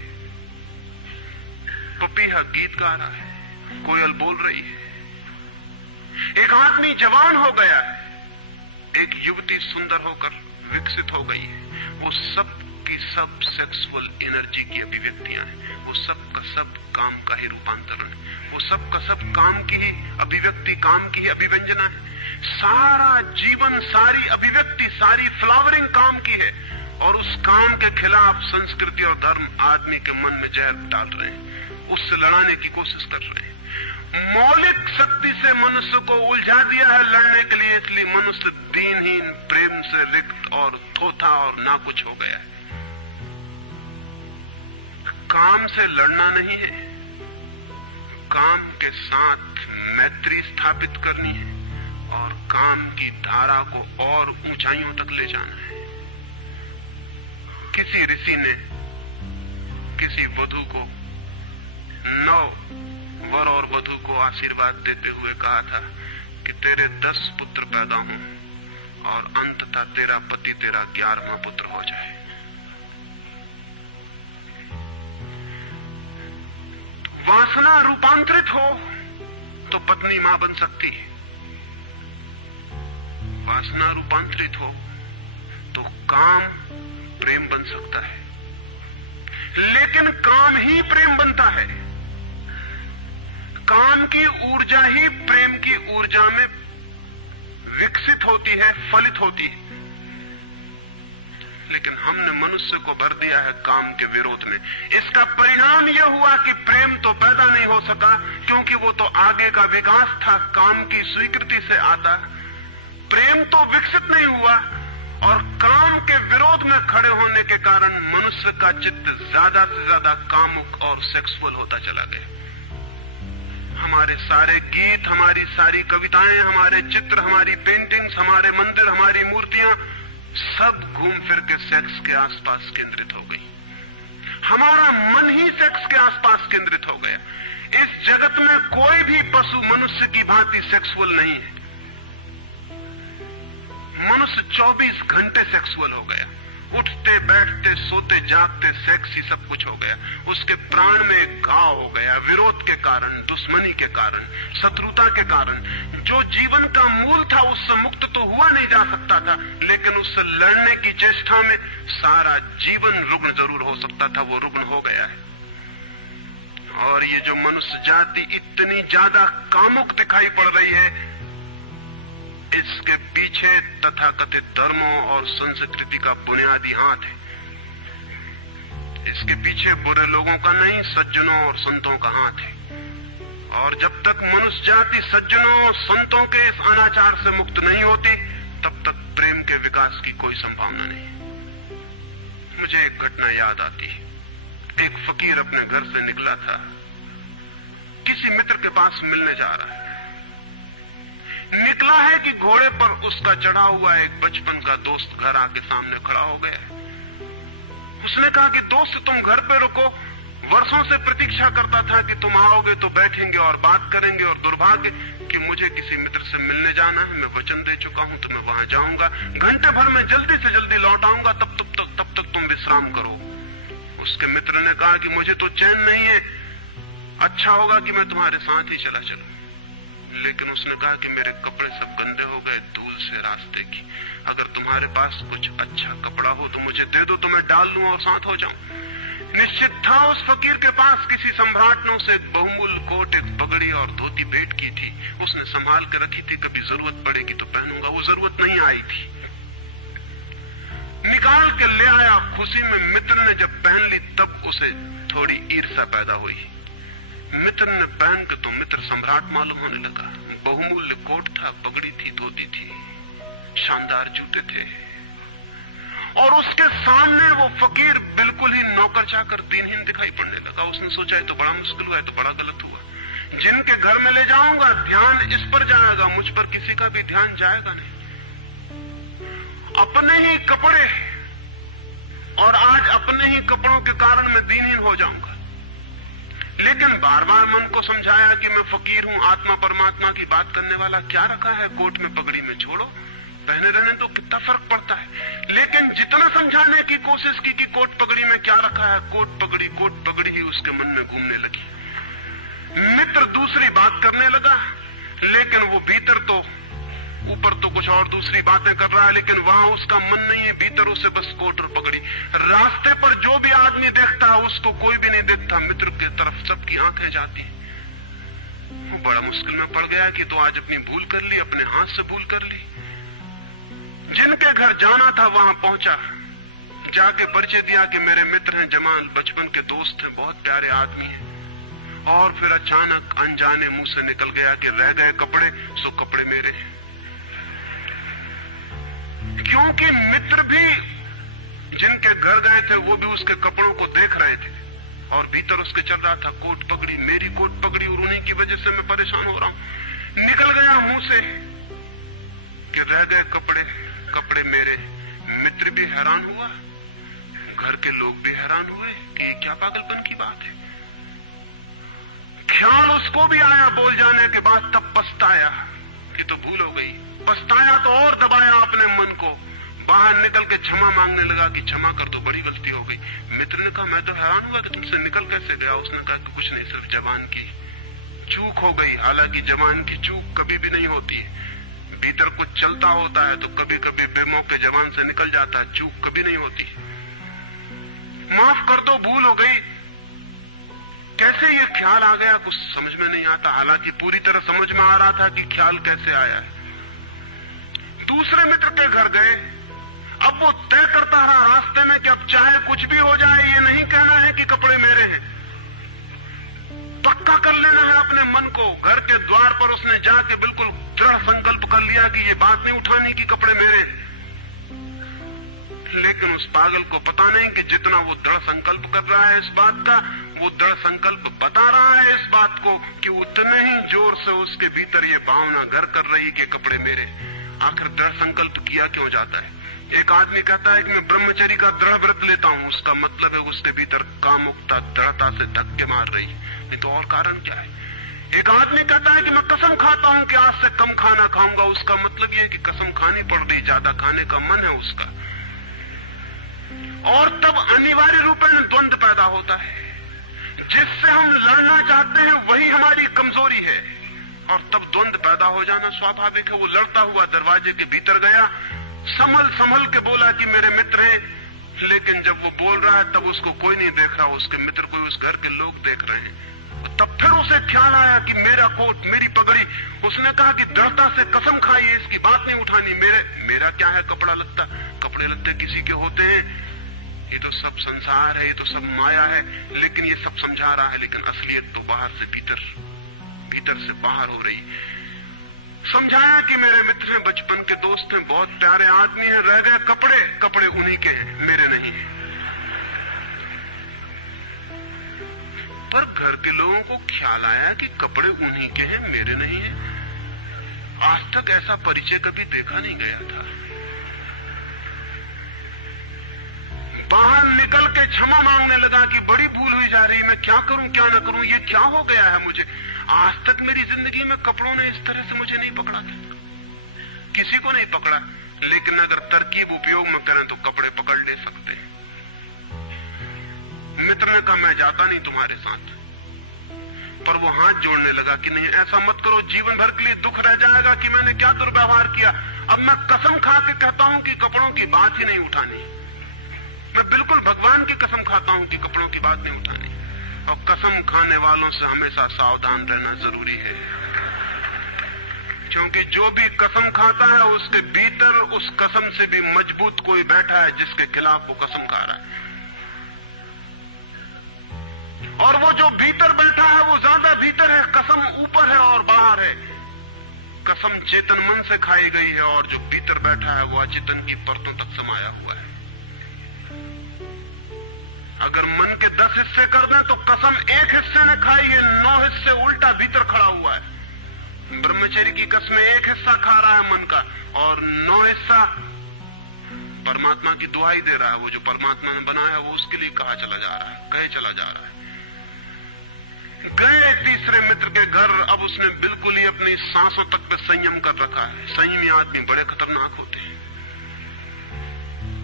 पपीहा गीत गा रहा है, कोयल बोल रही है। एक आदमी जवान हो गया है, एक युवती सुंदर होकर विकसित हो गई है। वो सब की सब सेक्सुअल एनर्जी की अभिव्यक्तियां हैं। वो सब का सब काम का ही रूपांतरण है। वो सब का सब काम की ही अभिव्यक्ति, काम की ही अभिव्यंजना है। सारा जीवन, सारी अभिव्यक्ति, सारी फ्लावरिंग काम की है। और उस काम के खिलाफ संस्कृति और धर्म आदमी के मन में जहर डाल रहे हैं, उससे लड़ाने की कोशिश कर रहे हैं। मौलिक शक्ति से मनुष्य को उलझा दिया है लड़ने के लिए, इसलिए मनुष्य दीनहीन, प्रेम से रिक्त और थोथा और ना कुछ हो गया है। काम से लड़ना नहीं है, काम के साथ मैत्री स्थापित करनी है और काम की धारा को और ऊंचाइयों तक ले जाना है। किसी ऋषि ने किसी वधू को 9 वर और वधू को आशीर्वाद देते हुए कहा था कि तेरे 10 पुत्र पैदा हों और अंततः तेरा पति तेरा 11वां पुत्र हो जाए। वासना रूपांतरित हो तो पत्नी मां बन सकती है, वासना रूपांतरित हो तो काम प्रेम बन सकता है, लेकिन काम ही प्रेम बनता है। काम की ऊर्जा ही प्रेम की ऊर्जा में विकसित होती है, फलित होती है। लेकिन हमने मनुष्य को भर दिया है काम के विरोध में। इसका परिणाम यह हुआ कि प्रेम तो पैदा नहीं हो सका, क्योंकि वो तो आगे का विकास था, काम की स्वीकृति से आता। प्रेम तो विकसित नहीं हुआ और काम के विरोध में खड़े होने के कारण मनुष्य का चित्त ज्यादा से ज्यादा कामुक और सेक्सुअल होता चला गया। हमारे सारे गीत, हमारी सारी कविताएं, हमारे चित्र, हमारी पेंटिंग्स, हमारे मंदिर, हमारी मूर्तियां सब घूम फिर के सेक्स के आसपास केंद्रित हो गई। हमारा मन ही सेक्स के आसपास केंद्रित हो गया। इस जगत में कोई भी पशु मनुष्य की भांति सेक्सुअल नहीं है। मनुष्य 24 घंटे सेक्सुअल हो गया। उठते बैठते सोते जागते सेक्स ही सब कुछ हो गया। उसके प्राण में एक घाव हो गया, विरोध के कारण, दुश्मनी के कारण, शत्रुता के कारण। जो जीवन का मूल था उससे मुक्त तो हुआ नहीं जा सकता था, लेकिन उससे लड़ने की चेष्टा में सारा जीवन रुग्ण जरूर हो सकता था, वो रुग्ण हो गया है। और ये जो मनुष्य जाति इतनी ज्यादा कामुक दिखाई पड़ रही है, इसके पीछे तथाकथित धर्मों और संस्कृति का बुनियादी हाथ है। इसके पीछे बुरे लोगों का नहीं, सज्जनों और संतों का हाथ है। और जब तक मनुष्य जाति सज्जनों और संतों के इस अनाचार से मुक्त नहीं होती, तब तक प्रेम के विकास की कोई संभावना नहीं। मुझे एक घटना याद आती है। एक फकीर अपने घर से निकला था, किसी मित्र के पास मिलने जा रहा है। निकला है कि घोड़े पर उसका चढ़ा हुआ एक बचपन का दोस्त घर आके सामने खड़ा हो गया। उसने कहा कि दोस्त तुम घर पे रुको, वर्षों से प्रतीक्षा करता था कि तुम आओगे तो बैठेंगे और बात करेंगे, और दुर्भाग्य कि मुझे किसी मित्र से मिलने जाना है। मैं वचन दे चुका हूं तो मैं वहां जाऊंगा, घंटे भर में जल्दी से जल्दी लौट आऊंगा, तब तक तुम विश्राम करो। उसके मित्र ने कहा कि मुझे तो चैन नहीं है, अच्छा होगा कि मैं तुम्हारे साथ ही चला चलूं। लेकिन उसने कहा कि मेरे कपड़े सब गंदे हो गए धूल से रास्ते की, अगर तुम्हारे पास कुछ अच्छा कपड़ा हो तो मुझे दे दो, तो मैं डाल लूं और साथ हो जाऊं। निश्चित था उस फकीर के पास किसी सम्राट ने उसे एक बहुमूल्य कोट, एक पगड़ी और धोती भेंट की थी। उसने संभाल के रखी थी, कभी जरूरत पड़ेगी तो पहनूंगा। वो जरूरत नहीं आई थी, निकाल के ले आया। खुशी में मित्र ने जब पहन ली तब उसे थोड़ी ईर्ष्या पैदा हुई। मित्र ने पहन के तो मित्र सम्राट मालूम होने लगा। बहुमूल्य कोट था, पगड़ी थी, धोती थी, शानदार जूते थे, और उसके सामने वो फकीर बिल्कुल ही नौकर चाकर दीनहीन दिखाई पड़ने लगा। उसने सोचा ये तो बड़ा मुश्किल हुआ, है तो बड़ा गलत हुआ। जिनके घर में ले जाऊंगा ध्यान इस पर जाएगा, मुझ पर किसी का भी ध्यान जाएगा नहीं। अपने ही कपड़े, और आज अपने ही कपड़ों के कारण मैं दीनहीन हो जाऊंगा। लेकिन बार बार मन को समझाया कि मैं फकीर हूं, आत्मा परमात्मा की बात करने वाला, क्या रखा है कोट में पगड़ी में, छोड़ो, पहने रहने तो कितना फर्क पड़ता है। लेकिन जितना समझाने की कोशिश की कि कोट पगड़ी में क्या रखा है, कोट पगड़ी ही उसके मन में घूमने लगी। मित्र दूसरी बात करने लगा, लेकिन वो भीतर तो, ऊपर तो कुछ और दूसरी बातें कर रहा है, लेकिन वहां उसका मन नहीं है, भीतर उसे बस कोट और पगड़ी। रास्ते पर जो भी आदमी देखता है उसको कोई भी नहीं देखता, मित्र की तरफ सबकी आंखें जाती हैं। वो बड़ा मुश्किल में पड़ गया कि तो आज अपनी भूल कर ली, अपने हाथ से भूल कर ली। जिनके घर जाना था वहां पहुंचा, जाके परिचय दिया कि मेरे मित्र हैं जमाल, बचपन के दोस्त हैं, बहुत प्यारे आदमी हैं। और फिर अचानक अनजाने मुंह से निकल गया कि रह गए कपड़े सो कपड़े मेरे हैं। क्योंकि मित्र भी जिनके घर गए थे वो भी उसके कपड़ों को देख रहे थे, और भीतर उसके चल रहा था कोट पगड़ी, मेरी कोट पगड़ी, और उन्हीं की वजह से मैं परेशान हो रहा हूं। निकल गया मुंह से कि रह गए कपड़े, कपड़े मेरे। मित्र भी हैरान हुआ, घर के लोग भी हैरान हुए कि क्या पागलपन की बात है। ख्याल उसको भी आया बोल जाने के बाद, तब पछताया कि तो भूल हो गई। पछताया तो और दबाया अपने मन को, बाहर निकल के क्षमा मांगने लगा कि क्षमा कर दो, बड़ी गलती हो गई। मित्र ने कहा मैं तो हैरान हुआ कि तुमसे निकल कैसे गया। उसने कहा कि कुछ नहीं, सिर्फ जबान की चूक हो गई। हालांकि जबान की चूक कभी भी नहीं होती है, भीतर कुछ चलता होता है तो कभी कभी बेमौके जबान से निकल जाता है, चूक कभी नहीं होती। माफ कर दो, भूल हो गई। कैसे ये ख्याल आ गया कुछ समझ में नहीं आता, हालांकि पूरी तरह समझ में आ रहा था कि ख्याल कैसे आया है। दूसरे मित्र के घर गए। अब वो तय करता रहा रास्ते में कि अब चाहे कुछ भी हो जाए, ये नहीं कहना है कि कपड़े मेरे हैं। पक्का कर लेना है अपने मन को। घर के द्वार पर उसने जाके बिल्कुल दृढ़ संकल्प कर लिया कि ये बात नहीं उठानी कि कपड़े मेरे हैं। लेकिन उस पागल को पता नहीं कि जितना वो दृढ़ संकल्प कर रहा है इस बात का, वो दृढ़ संकल्प बता रहा है इस बात को कि उतने ही जोर से उसके भीतर ये भावना घर कर रही कि कपड़े मेरे। आखिर दृढ़ संकल्प किया क्यों जाता है? एक आदमी कहता है कि मैं ब्रह्मचर्य का दृढ़ व्रत लेता हूं, उसका मतलब है उसके भीतर कामुकता दृढ़ता से धक्के मार रही, नहीं तो और कारण क्या है? एक आदमी कहता है कि मैं कसम खाता हूं कि आज से कम खाना खाऊंगा, उसका मतलब यह है कि कसम खानी पड़ रही, ज्यादा खाने का मन है उसका। और तब अनिवार्य रूप में द्वंद्व पैदा होता है। जिससे हम लड़ना चाहते हैं वही हमारी कमजोरी है, और तब द्वंद्व पैदा हो जाना स्वाभाविक है। वो लड़ता हुआ दरवाजे के भीतर गया, संभल संभल के बोला कि मेरे मित्र हैं, लेकिन जब वो बोल रहा है तब उसको कोई नहीं देख रहा, उसके मित्र कोई उस घर के लोग देख रहे हैं। तब फिर उसे ख्याल आया कि मेरा कोट, मेरी पगड़ी। उसने कहा कि दृढ़ता से कसम खाई, इसकी बात नहीं उठानी। मेरा क्या है कपड़ा लत्ता? कपड़े लत्ते किसी के होते हैं, ये तो सब संसार है, ये तो सब माया है। लेकिन ये सब समझा रहा है, लेकिन असलियत तो बाहर से भीतर, भीतर से बाहर हो रही। समझाया कि मेरे मित्र हैं, बचपन के दोस्त हैं, बहुत प्यारे आदमी हैं, रह गए कपड़े, कपड़े उन्हीं के हैं, मेरे नहीं हैं। पर घर के लोगों को ख्याल आया कि कपड़े उन्हीं के हैं, मेरे नहीं हैं। आज तक ऐसा परिचय कभी देखा नहीं गया था। बाहर निकल के क्षमा मांगने लगा कि बड़ी भूल हुई जा रही, मैं क्या करूं क्या ना करूं, ये क्या हो गया है मुझे। आज तक मेरी जिंदगी में कपड़ों ने इस तरह से मुझे नहीं पकड़ा था, किसी को नहीं पकड़ा। लेकिन अगर तरकीब उपयोग में करें तो कपड़े पकड़ ले सकते हैं। मित्र ने कहा मैं जाता नहीं तुम्हारे साथ, पर वो हाथ जोड़ने लगा कि नहीं ऐसा मत करो, जीवन भर के लिए दुख रह जाएगा कि मैंने क्या दुर्व्यवहार किया। अब मैं कसम खा के कहता हूं कि कपड़ों की बात ही नहीं उठानी। मैं बिल्कुल भगवान की कसम खाता हूं कि कपड़ों की बात नहीं उठानी। और कसम खाने वालों से हमेशा सावधान रहना जरूरी है, क्योंकि जो भी कसम खाता है उसके भीतर उस कसम से भी मजबूत कोई बैठा है जिसके खिलाफ वो कसम खा रहा है। और वो जो भीतर बैठा है वो ज्यादा भीतर है, कसम ऊपर है और बाहर है। कसम चेतन मन से खाई गई है, और जो भीतर बैठा है वो अचेतन की परतों तक समाया हुआ है। अगर मन के 10 हिस्से कर दें तो कसम एक हिस्से ने खाई है, 9 हिस्से उल्टा भीतर खड़ा हुआ है। ब्रह्मचर्य की कसम एक हिस्सा खा रहा है मन का, और 9 हिस्सा परमात्मा की दुहाई दे रहा है। वो जो परमात्मा ने बनाया वो उसके लिए कहा चला जा रहा है, कहे चला जा रहा है। गए तीसरे मित्र के घर। अब उसने बिल्कुल ही अपनी सांसों तक पे संयम कर रखा है। संयमी आदमी बड़े खतरनाक होते हैं,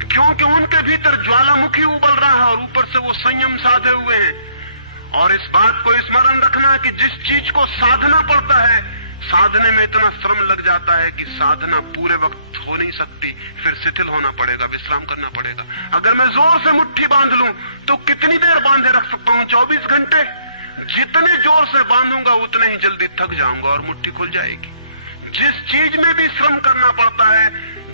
क्योंकि उनके भीतर ज्वालामुखी उबल रहा है और ऊपर से वो संयम साधे हुए हैं। और इस बात को स्मरण रखना कि जिस चीज को साधना पड़ता है, साधने में इतना श्रम लग जाता है कि साधना पूरे वक्त हो नहीं सकती, फिर शिथिल होना पड़ेगा, विश्राम करना पड़ेगा। अगर मैं जोर से मुट्ठी बांध लूं तो कितनी देर बांधे रख सकता हूं? 24 घंटे। जितने जोर से बांधूंगा उतने ही जल्दी थक जाऊंगा और मुट्ठी खुल जाएगी। जिस चीज में भी श्रम करना पड़ता है,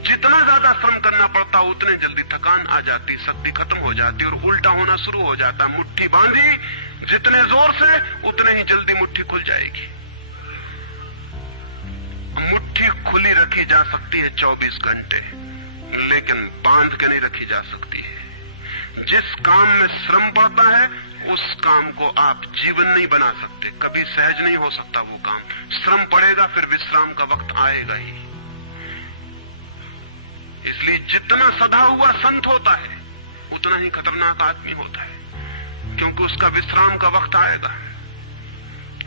जितना ज्यादा श्रम करना पड़ता है उतने जल्दी थकान आ जाती, शक्ति खत्म हो जाती और उल्टा होना शुरू हो जाता। मुट्ठी बांधी जितने जोर से उतने ही जल्दी मुट्ठी खुल जाएगी। मुट्ठी खुली रखी जा सकती है 24 घंटे, लेकिन बांध के नहीं रखी जा सकती है। जिस काम में श्रम पड़ता है उस काम को आप जीवन नहीं बना सकते, कभी सहज नहीं हो सकता वो काम। श्रम पड़ेगा, फिर विश्राम का वक्त आएगा ही। इसलिए जितना सदा हुआ संत होता है उतना ही खतरनाक आदमी होता है, क्योंकि उसका विश्राम का वक्त आएगा।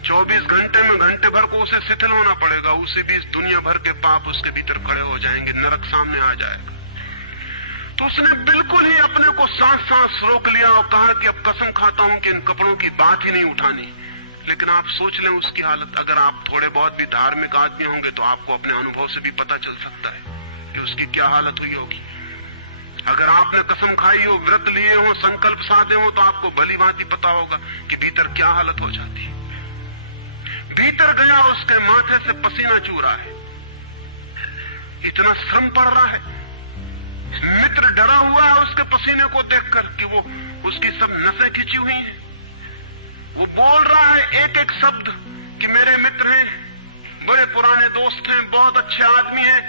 24 घंटे में घंटे भर को उसे शिथिल होना पड़ेगा, उसी बीच दुनिया भर के पाप उसके भीतर खड़े हो जाएंगे, नरक सामने आ जाएगा। तो उसने बिल्कुल ही अपने को सांस रोक लिया और कहा कि अब कसम खाता हूं कि इन कपड़ों की बात ही नहीं उठानी। लेकिन आप सोच लें उसकी हालत, अगर आप थोड़े बहुत भी धार्मिक आदमी होंगे तो आपको अपने अनुभव से भी पता चल सकता है कि उसकी क्या हालत हुई होगी। अगर आपने कसम खाई हो, व्रत लिए हो, संकल्प साधे हो, तो आपको भली भांति पता होगा कि भीतर क्या हालत हो जाती है। भीतर गया, उसके माथे से पसीना चू रहा है, इतना श्रम पड़ रहा है। मित्र डरा हुआ है उसके पसीने को देखकर कि वो उसकी सब नसें खिंची हुई हैं। वो बोल रहा है एक एक शब्द कि मेरे मित्र हैं, बड़े पुराने दोस्त हैं, बहुत अच्छे आदमी हैं।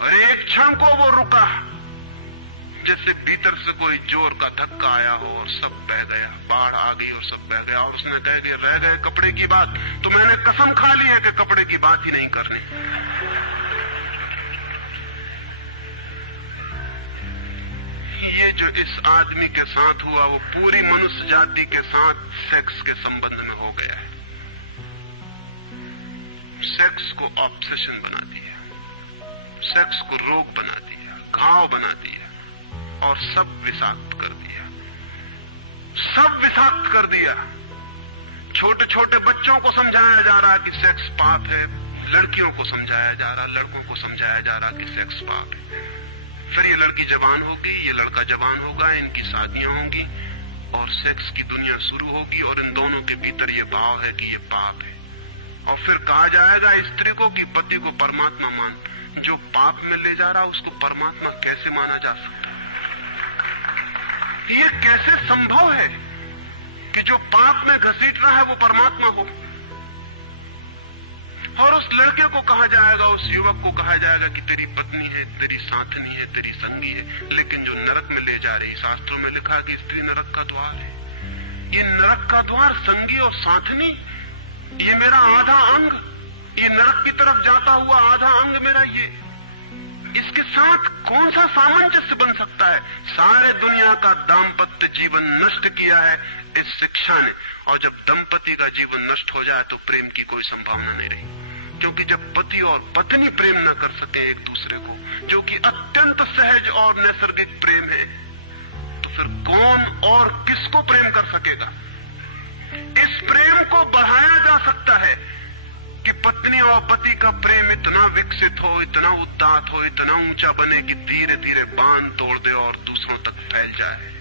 और एक क्षण को वो रुका, जैसे भीतर से कोई जोर का धक्का आया हो और सब बह गया, बाढ़ आ गई और सब बह गया। और उसने कह दिया, रह गए कपड़े की बात, तो मैंने कसम खा ली है कि कपड़े की बात ही नहीं करनी। ये जो इस आदमी के साथ हुआ वो पूरी मनुष्य जाति के साथ सेक्स के संबंध में हो गया है। सेक्स को ऑब्सेशन बना दिया, सेक्स को रोग बना दिया, घाव बना दिया और सब विषाक्त कर दिया, सब विषाक्त कर दिया। छोटे छोटे बच्चों को समझाया जा रहा कि सेक्स पाप है, लड़कियों को समझाया जा रहा, लड़कों को समझाया जा रहा कि सेक्स पाप है। फिर ये लड़की जवान होगी, ये लड़का जवान होगा, इनकी शादियां होंगी और सेक्स की दुनिया शुरू होगी और इन दोनों के भीतर ये भाव है कि ये पाप है। और फिर कहा जाएगा स्त्री को कि पति को परमात्मा मान। जो पाप में ले जा रहा उसको परमात्मा कैसे माना जा सकता? ये कैसे संभव है कि जो पाप में घसीट रहा है वो परमात्मा हो? और उस लड़के को कहा जाएगा, उस युवक को कहा जाएगा कि तेरी पत्नी है, तेरी साथनी है, तेरी संगी है। लेकिन जो नरक में ले जा रही, शास्त्रों में लिखा कि स्त्री नरक का द्वार है। ये नरक का द्वार, संगी और साथनी, ये मेरा आधा अंग, ये नरक की तरफ जाता हुआ आधा अंग मेरा, ये इसके साथ कौन सा सामंजस्य बन सकता है? सारे दुनिया का दाम्पत्य जीवन नष्ट किया है इस शिक्षा ने। और जब दंपति का जीवन नष्ट हो जाए तो प्रेम की कोई संभावना नहीं रही। क्योंकि जब पति और पत्नी प्रेम न कर सके एक दूसरे को, जो कि अत्यंत सहज और नैसर्गिक प्रेम है, तो फिर कौन और किसको प्रेम कर सकेगा? इस प्रेम को बढ़ाया जा सकता है कि पत्नी और पति का प्रेम इतना विकसित हो, इतना उदात्त हो, इतना ऊंचा बने कि धीरे धीरे बांध तोड़ दे और दूसरों तक फैल जाए।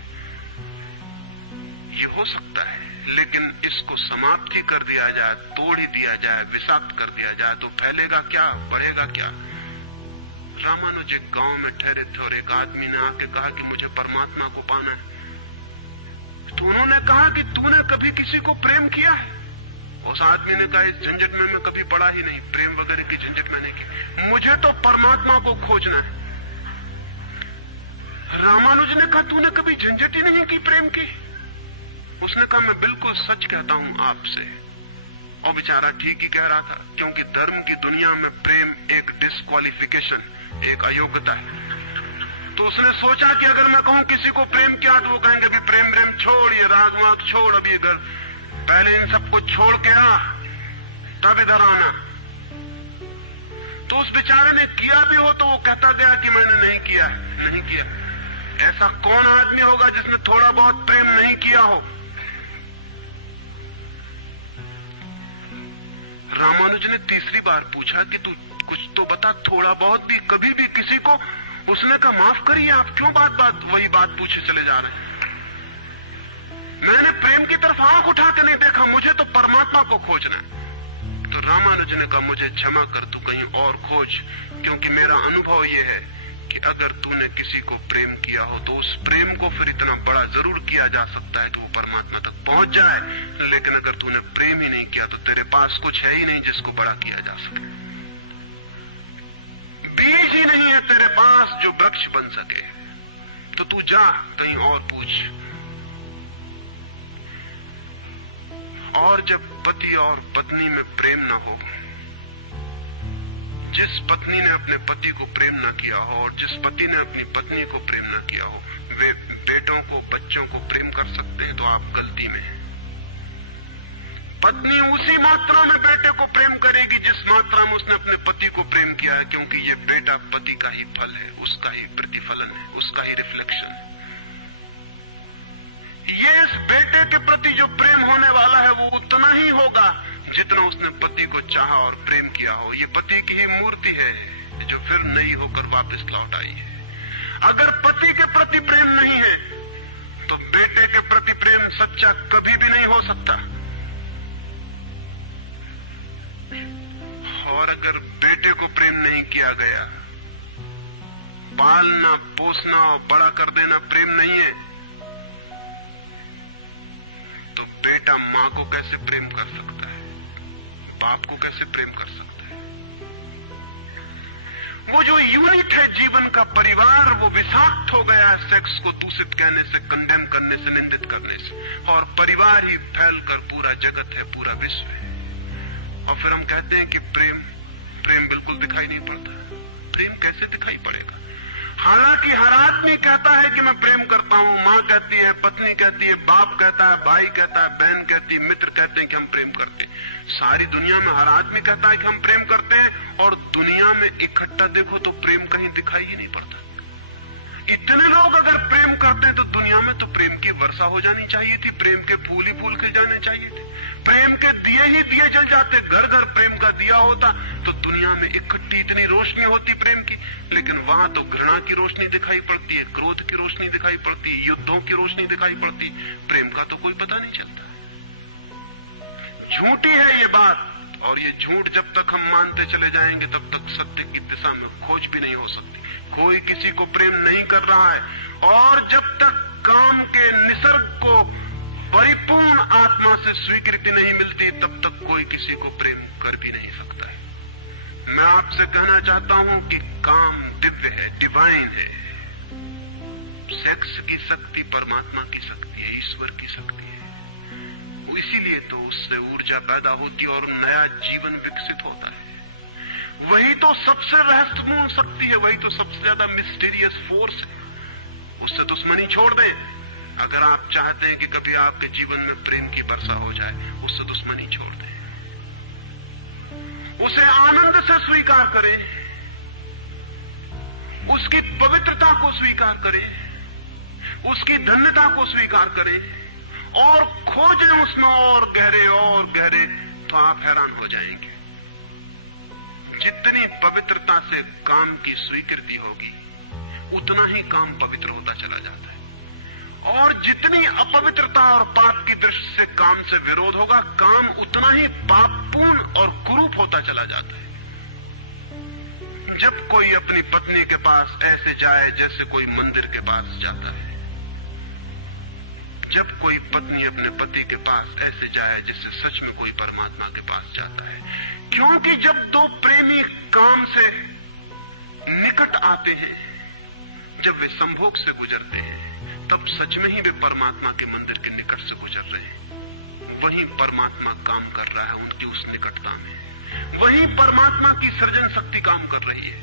ये हो सकता है, लेकिन इसको समाप्त ही कर दिया जाए, तोड़ ही दिया जाए, विषाक्त कर दिया जाए तो फैलेगा क्या, बढ़ेगा क्या? रामानुज एक गांव में ठहरे थे और एक आदमी ने आके कहा कि मुझे परमात्मा को पाना है। तो उन्होंने कहा कि तूने कभी किसी को प्रेम किया है? उस आदमी ने कहा, इस झंझट में मैं कभी पड़ा ही नहीं, प्रेम वगैरह की झंझट मैंने की, मुझे तो परमात्मा को खोजना है। रामानुज ने कहा, तूने कभी झंझट ही नहीं की प्रेम की? उसने कहा, मैं बिल्कुल सच कहता हूं आपसे। और बेचारा ठीक ही कह रहा था, क्योंकि धर्म की दुनिया में प्रेम एक डिस्क्वालिफिकेशन, एक अयोग्यता है। तो उसने सोचा कि अगर मैं कहूं किसी को प्रेम किया तो वो कहेंगे कि प्रेम प्रेम छोड़, ये राग वाग छोड़, अब ये घर पहले इन सबको छोड़ के आ, तब इधर आना। तो उस बेचारे ने किया भी हो तो वो कहता गया कि मैंने नहीं किया, नहीं किया। ऐसा कौन आदमी होगा जिसने थोड़ा बहुत प्रेम नहीं किया हो? रामानुज ने तीसरी बार पूछा कि तू कुछ तो बता, थोड़ा बहुत भी, कभी भी किसी को? उसने कहा, माफ करिए, आप क्यों बात बात वही बात पूछे चले जा रहे हैं? मैंने प्रेम की तरफ आंख उठा के नहीं देखा, मुझे तो परमात्मा को खोजना है। तो रामानुज ने कहा, मुझे क्षमा कर, तू कहीं और खोज, क्योंकि मेरा अनुभव यह है कि अगर तूने किसी को प्रेम किया हो तो उस प्रेम को फिर इतना बड़ा जरूर किया जा सकता है कि वो परमात्मा तक पहुंच जाए। लेकिन अगर तूने प्रेम ही नहीं किया तो तेरे पास कुछ है ही नहीं जिसको बड़ा किया जा सके। बीज ही नहीं है तेरे पास जो वृक्ष बन सके। तो तू जा कहीं और पूछ। और जब पति और पत्नी में प्रेम न हो, जिस पत्नी ने अपने पति को प्रेम न किया हो और जिस पति ने अपनी पत्नी को प्रेम न किया हो, वे बेटों को, बच्चों को प्रेम कर सकते हैं तो आप गलती में हैं। पत्नी उसी मात्रा में बेटे को प्रेम करेगी जिस मात्रा में उसने अपने पति को प्रेम किया है, क्योंकि ये बेटा पति का ही फल है, उसका ही प्रतिफलन है, उसका ही रिफ्लेक्शन है। ये इस बेटे के प्रति जो प्रेम होने वाला है वो उतना ही होगा जितना उसने पति को चाहा और प्रेम किया हो। ये पति की ही मूर्ति है जो फिर नई होकर वापस लौट आई है। अगर पति के प्रति प्रेम नहीं है तो बेटे के प्रति प्रेम सच्चा कभी भी नहीं हो सकता। और अगर बेटे को प्रेम नहीं किया गया, पालना पोसना और बड़ा कर देना प्रेम नहीं है, तो बेटा मां को कैसे प्रेम कर सकता है, बाप को कैसे प्रेम कर सकता है? वो जो यूनिट है जीवन का परिवार, वो विषाक्त हो गया है सेक्स को दूषित कहने से, कंडेम करने से, निंदित करने से, और परिवार ही फैलकर पूरा जगत है, पूरा विश्व है। और फिर हम कहते हैं कि प्रेम बिल्कुल दिखाई नहीं पड़ता। प्रेम कैसे दिखाई पड़ेगा? हालांकि हर आदमी कहता है कि मैं प्रेम करता हूं, मां कहती है, पत्नी कहती है, बाप कहता है, भाई कहता है, बहन कहती है, मित्र कहते हैं कि हम प्रेम करते हैं। सारी दुनिया में हर आदमी कहता है कि हम प्रेम करते हैं, और दुनिया में इकट्ठा देखो तो प्रेम कहीं दिखाई ही नहीं पड़ता। इतने लोग अगर प्रेम करते तो दुनिया में तो प्रेम की वर्षा हो जानी चाहिए थी, प्रेम के फूल ही फूल खिल जाने चाहिए थे, प्रेम के दिए ही दिए जल जाते, घर घर प्रेम का दिया होता तो दुनिया में इकट्ठी इतनी रोशनी होती प्रेम की। लेकिन वहां तो घृणा की रोशनी दिखाई पड़ती है, क्रोध की रोशनी दिखाई पड़ती है, युद्धों की रोशनी दिखाई पड़ती, प्रेम का तो कोई पता नहीं चलता। झूठी है ये बात, और ये झूठ जब तक हम मानते चले जाएंगे तब तक सत्य की दिशा में खोज भी नहीं हो सकती। कोई किसी को प्रेम नहीं कर रहा है, और जब तक काम के निसर्ग को परिपूर्ण आत्मा से स्वीकृति नहीं मिलती तब तक कोई किसी को प्रेम कर भी नहीं सकता है। मैं आपसे कहना चाहता हूं कि काम दिव्य है, डिवाइन है। सेक्स की शक्ति परमात्मा की शक्ति है, ईश्वर की शक्ति है। इसीलिए तो उससे ऊर्जा पैदा होती है और नया जीवन विकसित होता है। वही तो सबसे रहस्यपूर्ण शक्ति है, वही तो सबसे ज्यादा मिस्टीरियस फोर्स है। उससे दुश्मनी छोड़ दें। अगर आप चाहते हैं कि कभी आपके जीवन में प्रेम की वर्षा हो जाए, उससे दुश्मनी छोड़ दें, उसे आनंद से स्वीकार करें, उसकी पवित्रता को स्वीकार करें, उसकी धन्यता को स्वीकार करें, और खोजें उसमें और गहरे, तो आप हैरान हो जाएंगे। जितनी पवित्रता से काम की स्वीकृति होगी उतना ही काम पवित्र होता चला जाता है, और जितनी अपवित्रता और पाप की दृष्टि से काम से विरोध होगा, काम उतना ही पापपूर्ण और कुरूप होता चला जाता है। जब कोई अपनी पत्नी के पास ऐसे जाए जैसे कोई मंदिर के पास जाता है, जब कोई पत्नी अपने पति के पास ऐसे जाए जैसे सच में कोई परमात्मा के पास जाता है, क्योंकि जब दो प्रेमी काम से निकट आते हैं, जब वे संभोग से गुजरते हैं, तब सच में ही वे परमात्मा के मंदिर के निकट से गुजर रहे हैं। वहीं परमात्मा काम कर रहा है उनकी उस निकटता में, वहीं परमात्मा की सृजन शक्ति काम कर रही है।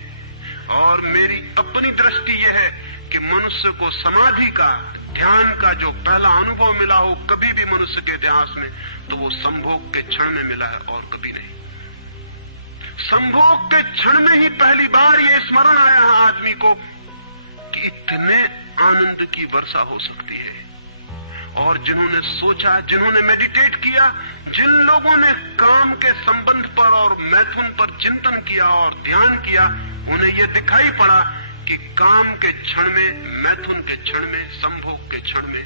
और मेरी अपनी दृष्टि यह है कि मनुष्य को समाधि का, ध्यान का जो पहला अनुभव मिला हो कभी भी मनुष्य के इतिहास में, तो वो संभोग के क्षण में मिला है और कभी नहीं। संभोग के क्षण में ही पहली बार ये स्मरण आया है आदमी को कि इतने आनंद की वर्षा हो सकती है। और जिन्होंने सोचा, जिन्होंने मेडिटेट किया, जिन लोगों ने काम के संबंध पर और मैथुन पर चिंतन किया और ध्यान किया, उन्हें यह दिखाई पड़ा कि काम के क्षण में, मैथुन के क्षण में, संभोग के क्षण में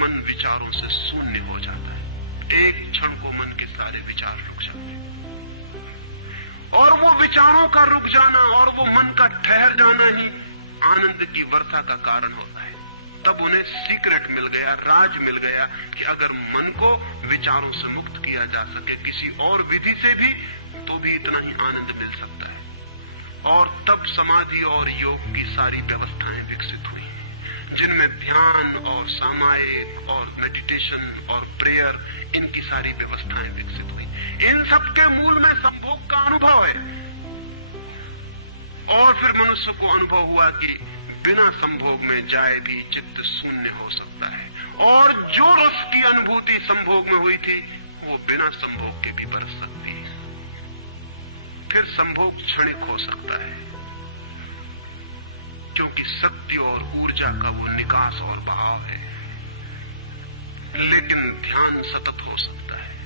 मन विचारों से शून्य हो जाता है। एक क्षण को मन के सारे विचार रुक जाते हैं, और वो विचारों का रुक जाना और वो मन का ठहर जाना ही आनंद की वर्षा का कारण होता है। तब उन्हें सीक्रेट मिल गया, राज मिल गया कि अगर मन को विचारों से मुक्त किया जा सके किसी और विधि से भी, तो भी इतना ही आनंद मिल सकता है। और तब समाधि और योग की सारी व्यवस्थाएं विकसित हुई, जिनमें ध्यान और सामायिक और मेडिटेशन और प्रेयर, इनकी सारी व्यवस्थाएं विकसित हुई। इन सब के मूल में संभोग का अनुभव है। और फिर मनुष्य को अनुभव हुआ कि बिना संभोग में जाए भी चित्त शून्य हो सकता है, और जो रस की अनुभूति संभोग में हुई थी वो बिना संभोग के भी बरस सकती है। फिर संभोग क्षणिक हो सकता है, क्योंकि शक्ति और ऊर्जा का वो निकास और बहाव है, लेकिन ध्यान सतत हो सकता है।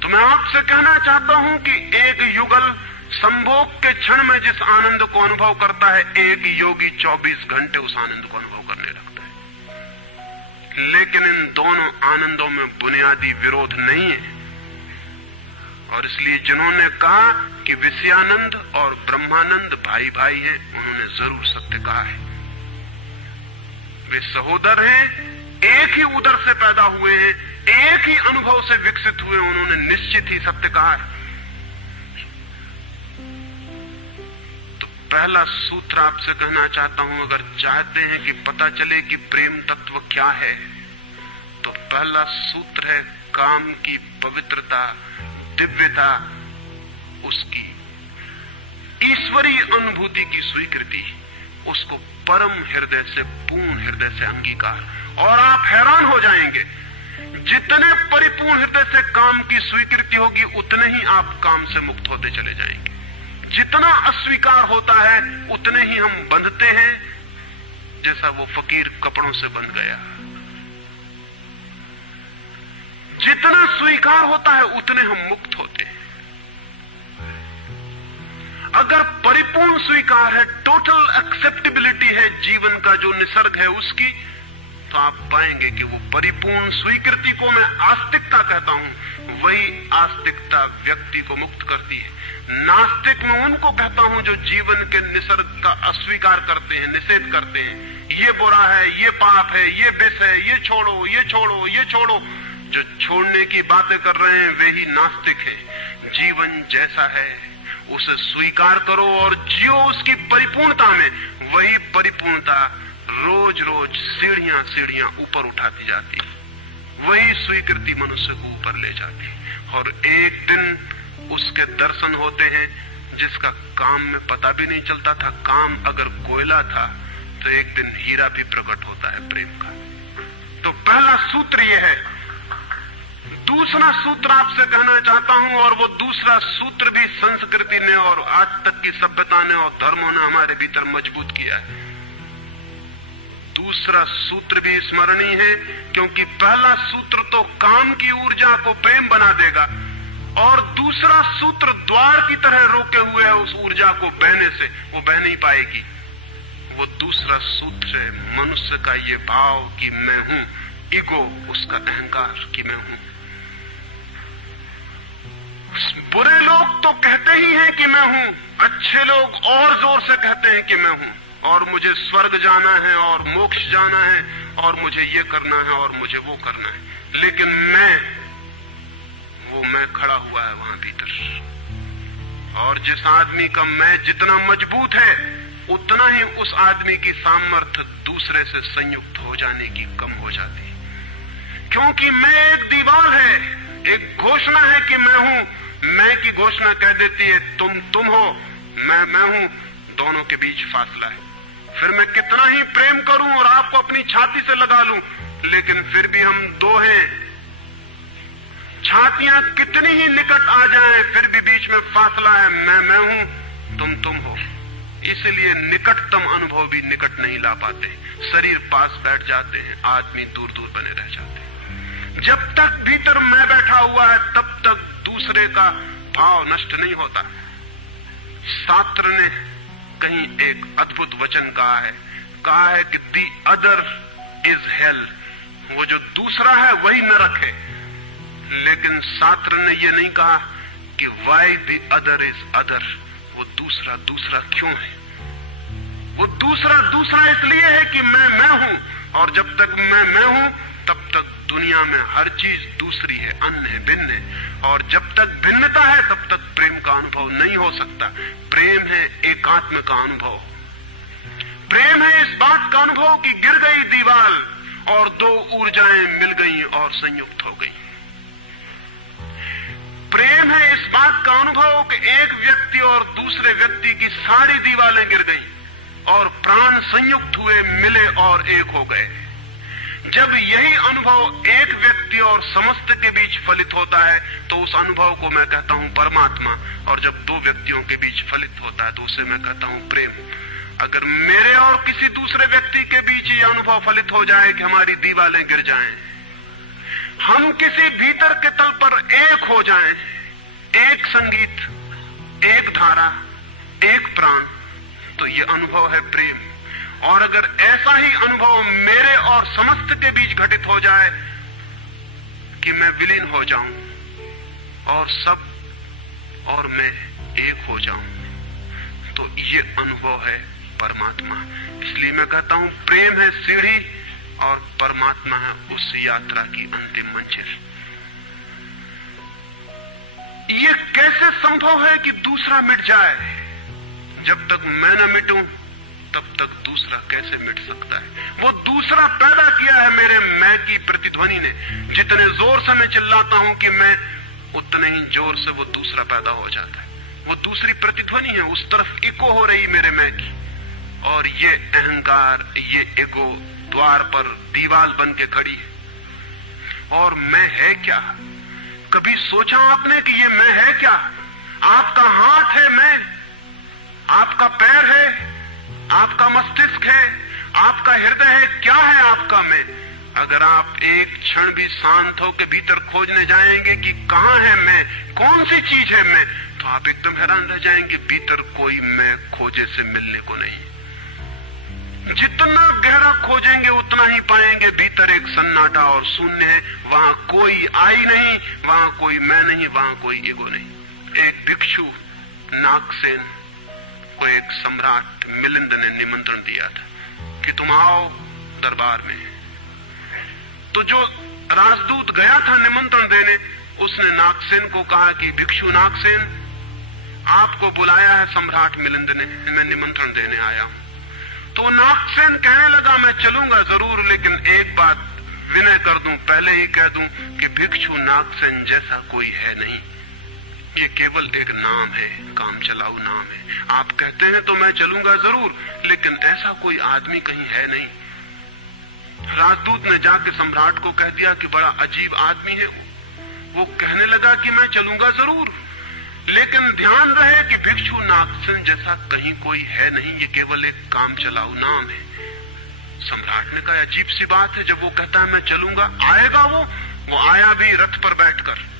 तो मैं आपसे कहना चाहता हूं कि एक युगल संभोग के क्षण में जिस आनंद को अनुभव करता है, एक योगी 24 घंटे उस आनंद को अनुभव करने लगता है। लेकिन इन दोनों आनंदों में बुनियादी विरोध नहीं है, और इसलिए जिन्होंने कहा कि विषयानंद और ब्रह्मानंद भाई भाई हैं, उन्होंने जरूर सत्य कहा है। वे सहोदर हैं, एक ही उदर से पैदा हुए हैं, एक ही अनुभव से विकसित हुए, उन्होंने निश्चित ही सत्य कहा है। तो पहला सूत्र आपसे कहना चाहता हूं, अगर चाहते हैं कि पता चले कि प्रेम तत्व क्या है, तो पहला सूत्र है काम की पवित्रता, दिव्यता, उसकी ईश्वरीय अनुभूति की स्वीकृति, उसको परम हृदय से, पूर्ण हृदय से अंगीकार। और आप हैरान हो जाएंगे, जितने परिपूर्ण हृदय से काम की स्वीकृति होगी, उतने ही आप काम से मुक्त होते चले जाएंगे। जितना अस्वीकार होता है, उतने ही हम बंधते हैं, जैसा वो फकीर कपड़ों से बंध गया। जितना स्वीकार होता है, उतने हम मुक्त होते हैं। अगर परिपूर्ण स्वीकार है, टोटल एक्सेप्टेबिलिटी है जीवन का जो निसर्ग है उसकी, तो आप पाएंगे कि वो परिपूर्ण स्वीकृति को मैं आस्तिकता कहता हूं, वही आस्तिकता व्यक्ति को मुक्त करती है। नास्तिक में उनको कहता हूं जो जीवन के निसर्ग का अस्वीकार करते हैं, निषेध करते हैं। ये बुरा है, ये पाप है, ये विष है, ये छोड़ो, ये छोड़ो, ये छोड़ो। जो छोड़ने की बातें कर रहे हैं वे ही नास्तिक हैं। जीवन जैसा है उसे स्वीकार करो और जियो उसकी परिपूर्णता में। वही परिपूर्णता रोज रोज सीढ़ियां सीढ़ियां ऊपर उठाती जाती है, वही स्वीकृति मनुष्य को ऊपर ले जाती है। और एक दिन उसके दर्शन होते हैं जिसका काम में पता भी नहीं चलता था। काम अगर कोयला था तो एक दिन हीरा भी प्रकट होता है प्रेम का। तो पहला सूत्र यह है। दूसरा सूत्र आपसे कहना चाहता हूं, और वो दूसरा सूत्र भी संस्कृति ने और आज तक की सभ्यता ने और धर्मों ने हमारे भीतर मजबूत किया है। दूसरा सूत्र भी स्मरणीय है, क्योंकि पहला सूत्र तो काम की ऊर्जा को प्रेम बना देगा, और दूसरा सूत्र द्वार की तरह रोके हुए है उस ऊर्जा को बहने से, वो बह नहीं पाएगी। वो दूसरा सूत्र है मनुष्य का ये भाव कि मैं हूं, ईगो, उसका अहंकार कि मैं हूं। बुरे लोग तो कहते ही हैं कि मैं हूं, अच्छे लोग और जोर से कहते हैं कि मैं हूं, और मुझे स्वर्ग जाना है और मोक्ष जाना है और मुझे ये करना है और मुझे वो करना है। लेकिन वो मैं खड़ा हुआ है वहां भीतर। और जिस आदमी का मैं जितना मजबूत है, उतना ही उस आदमी की सामर्थ्य दूसरे से संयुक्त हो जाने की कम हो जाती है। क्योंकि मैं एक दीवार है, एक घोषणा है कि मैं हूं। मैं की घोषणा कह देती है तुम हो, मैं हूं, दोनों के बीच फासला है। फिर मैं कितना ही प्रेम करूं और आपको अपनी छाती से लगा लूं, लेकिन फिर भी हम दो हैं। छातियां कितनी ही निकट आ जाएं, फिर भी बीच में फासला है। मैं हूं, तुम हो। इसलिए निकटतम अनुभव भी निकट नहीं ला पाते। शरीर पास बैठ जाते हैं, आदमी दूर दूर बने रह जाते हैं। जब तक भीतर मैं बैठा हुआ है, तब तक दूसरे का भाव नष्ट नहीं होता। शास्त्र ने कहीं एक अद्भुत वचन कहा है कि दी अदर इज हेल, वो जो दूसरा है वही नरक है। लेकिन शास्त्र ने ये नहीं कहा कि why the other is other, वो दूसरा क्यों है। वो दूसरा इसलिए है कि मैं हूं, और जब तक मैं हूं तब तक दुनिया में हर चीज दूसरी है, अन्य है, भिन्न है। और जब तक भिन्नता है तब तक प्रेम का अनुभव नहीं हो सकता। प्रेम है एकात्म का अनुभव। प्रेम है इस बात का अनुभव कि गिर गई दीवार और दो ऊर्जाएं मिल गई और संयुक्त हो गई। प्रेम है इस बात का अनुभव कि एक व्यक्ति और दूसरे व्यक्ति की सारी दीवारें गिर गई और प्राण संयुक्त हुए, मिले और एक हो गए। जब यही अनुभव एक व्यक्ति और समस्त के बीच फलित होता है तो उस अनुभव को मैं कहता हूं परमात्मा, और जब दो व्यक्तियों के बीच फलित होता है तो उसे मैं कहता हूं प्रेम। अगर मेरे और किसी दूसरे व्यक्ति के बीच ये अनुभव फलित हो जाए कि हमारी दीवारें गिर जाएं, हम किसी भीतर के तल पर एक हो जाएं, एक संगीत, एक धारा, एक प्राण, तो ये अनुभव है प्रेम। और अगर ऐसा ही अनुभव मेरे और समस्त के बीच घटित हो जाए कि मैं विलीन हो जाऊं और सब और मैं एक हो जाऊं, तो ये अनुभव है परमात्मा। इसलिए मैं कहता हूं प्रेम है सीढ़ी और परमात्मा है उस यात्रा की अंतिम मंजिल। ये कैसे संभव है कि दूसरा मिट जाए? जब तक मैं न मिटूं तब तक दूसरा कैसे मिट सकता है? वो दूसरा पैदा किया है मेरे मैं की प्रतिध्वनि ने। जितने जोर से मैं चिल्लाता हूं कि मैं, उतने ही जोर से वो दूसरा पैदा हो जाता है। वो दूसरी प्रतिध्वनि है, उस तरफ इको हो रही मेरे मैं की। और ये अहंकार, ये ईगो द्वार पर दीवार बन के खड़ी है। और मैं है क्या? कभी सोचा आपने कि ये मैं है क्या? आपका हाथ है मैं, आपका पैर है, आपका मस्तिष्क है, आपका हृदय है, क्या है आपका मैं? अगर आप एक क्षण भी शांत हो के भीतर खोजने जाएंगे कि कहां है मैं, कौन सी चीज है मैं, तो आप एकदम हैरान रह जाएंगे। भीतर कोई मैं खोजे से मिलने को नहीं। जितना गहरा खोजेंगे उतना ही पाएंगे भीतर एक सन्नाटा और शून्य है। वहां कोई आई नहीं, वहां कोई मैं नहीं, वहां कोई ईगो नहीं। एक भिक्षु नागसेन को एक सम्राट मिलिंद ने निमंत्रण दिया था कि तुम आओ दरबार में। तो जो राजदूत गया था निमंत्रण देने, उसने नागसेन को कहा कि भिक्षु नागसेन, आपको बुलाया है सम्राट मिलिंद ने, मैं निमंत्रण देने आया हूं। तो नागसेन कहने लगा मैं चलूंगा जरूर, लेकिन एक बात विनय कर दूं, पहले ही कह दूं कि भिक्षु नागसेन जैसा कोई है नहीं। ये केवल एक नाम है, काम चलाऊ नाम है। आप कहते हैं तो मैं चलूंगा जरूर, लेकिन ऐसा कोई आदमी कहीं है नहीं। राजदूत ने जाके सम्राट को कह दिया कि बड़ा अजीब आदमी है वो कहने लगा कि मैं चलूंगा जरूर, लेकिन ध्यान रहे कि भिक्षु नागसेन जैसा कहीं कोई है नहीं, ये केवल एक काम चलाऊ नाम है। सम्राट ने कहा अजीब सी बात है, जब वो कहता है मैं चलूंगा, आएगा वो आया भी रथ पर बैठकर।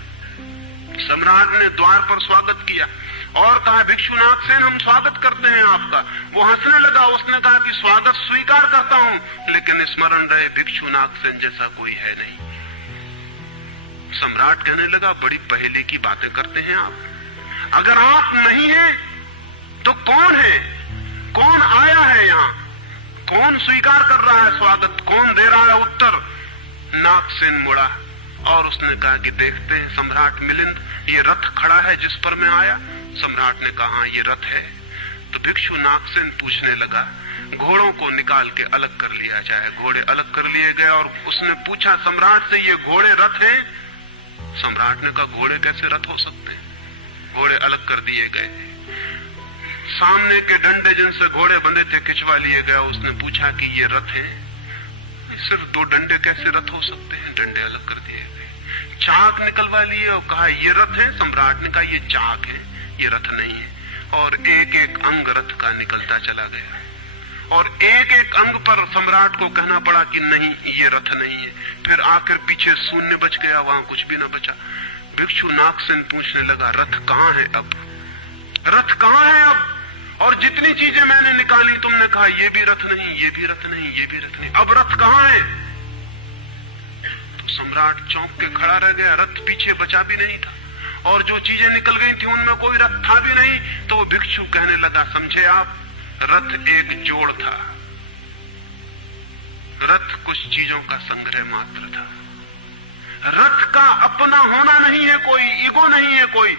सम्राट ने द्वार पर स्वागत किया और कहा भिक्षु नागसेन हम स्वागत करते हैं आपका। वो हंसने लगा, उसने कहा कि स्वागत स्वीकार करता हूं, लेकिन स्मरण रहे भिक्षु नागसेन जैसा कोई है नहीं। सम्राट कहने लगा बड़ी पहेली की बातें करते हैं आप। अगर आप नहीं हैं तो कौन है? कौन आया है यहाँ? कौन स्वीकार कर रहा है स्वागत? कौन दे रहा है उत्तर? नागसेन मुड़ा और उसने कहा कि देखते हैं सम्राट मिलिंद, ये रथ खड़ा है जिस पर मैं आया। सम्राट ने कहा ये रथ है। तो भिक्षु नागसेन पूछने लगा, घोड़ों को निकाल के अलग कर लिया जाए। घोड़े अलग कर लिए गए और उसने पूछा सम्राट से ये घोड़े रथ हैं? सम्राट ने कहा घोड़े कैसे रथ हो सकते हैं? घोड़े अलग कर दिए गए। सामने के डंडे जिनसे घोड़े बंधे थे खिंचवा लिए गए। उसने पूछा कि ये रथ हैं? सिर्फ दो डंडे कैसे रथ हो सकते हैं? डंडे अलग कर दिए गए। चाक निकलवा लिए और कहा ये रथ है। सम्राट ने कहा ये चाक है, ये रथ नहीं है। और एक एक अंग रथ का निकलता चला गया और एक एक अंग पर सम्राट को कहना पड़ा कि नहीं ये रथ नहीं है। फिर आखिर पीछे शून्य बच गया, वहां कुछ भी न बचा। भिक्षु नागसेन पूछने लगा रथ कहां है अब? रथ कहां है अब? और जितनी चीजें मैंने निकाली तुमने कहा ये भी रथ नहीं, ये भी रथ नहीं, ये भी रथ नहीं, अब रथ कहां है? तो सम्राट चौंक के खड़ा रह गया। रथ पीछे बचा भी नहीं था और जो चीजें निकल गई थी उनमें कोई रथ था भी नहीं। तो वो भिक्षु कहने लगा समझे आप, रथ एक जोड़ था। रथ कुछ चीजों का संग्रह मात्र था। रथ का अपना होना नहीं है कोई, ईगो नहीं है कोई।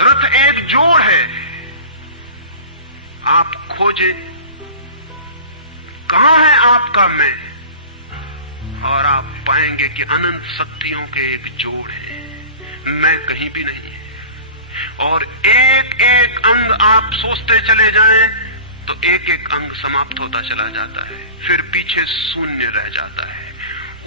रथ एक जोड़ है। आप खोजे कहां है आपका मैं, और आप पाएंगे कि अनंत शक्तियों के एक जोड़ है। मैं कहीं भी नहीं है। और एक एक अंग आप सोचते चले जाएं तो एक एक अंग समाप्त होता चला जाता है, फिर पीछे शून्य रह जाता है।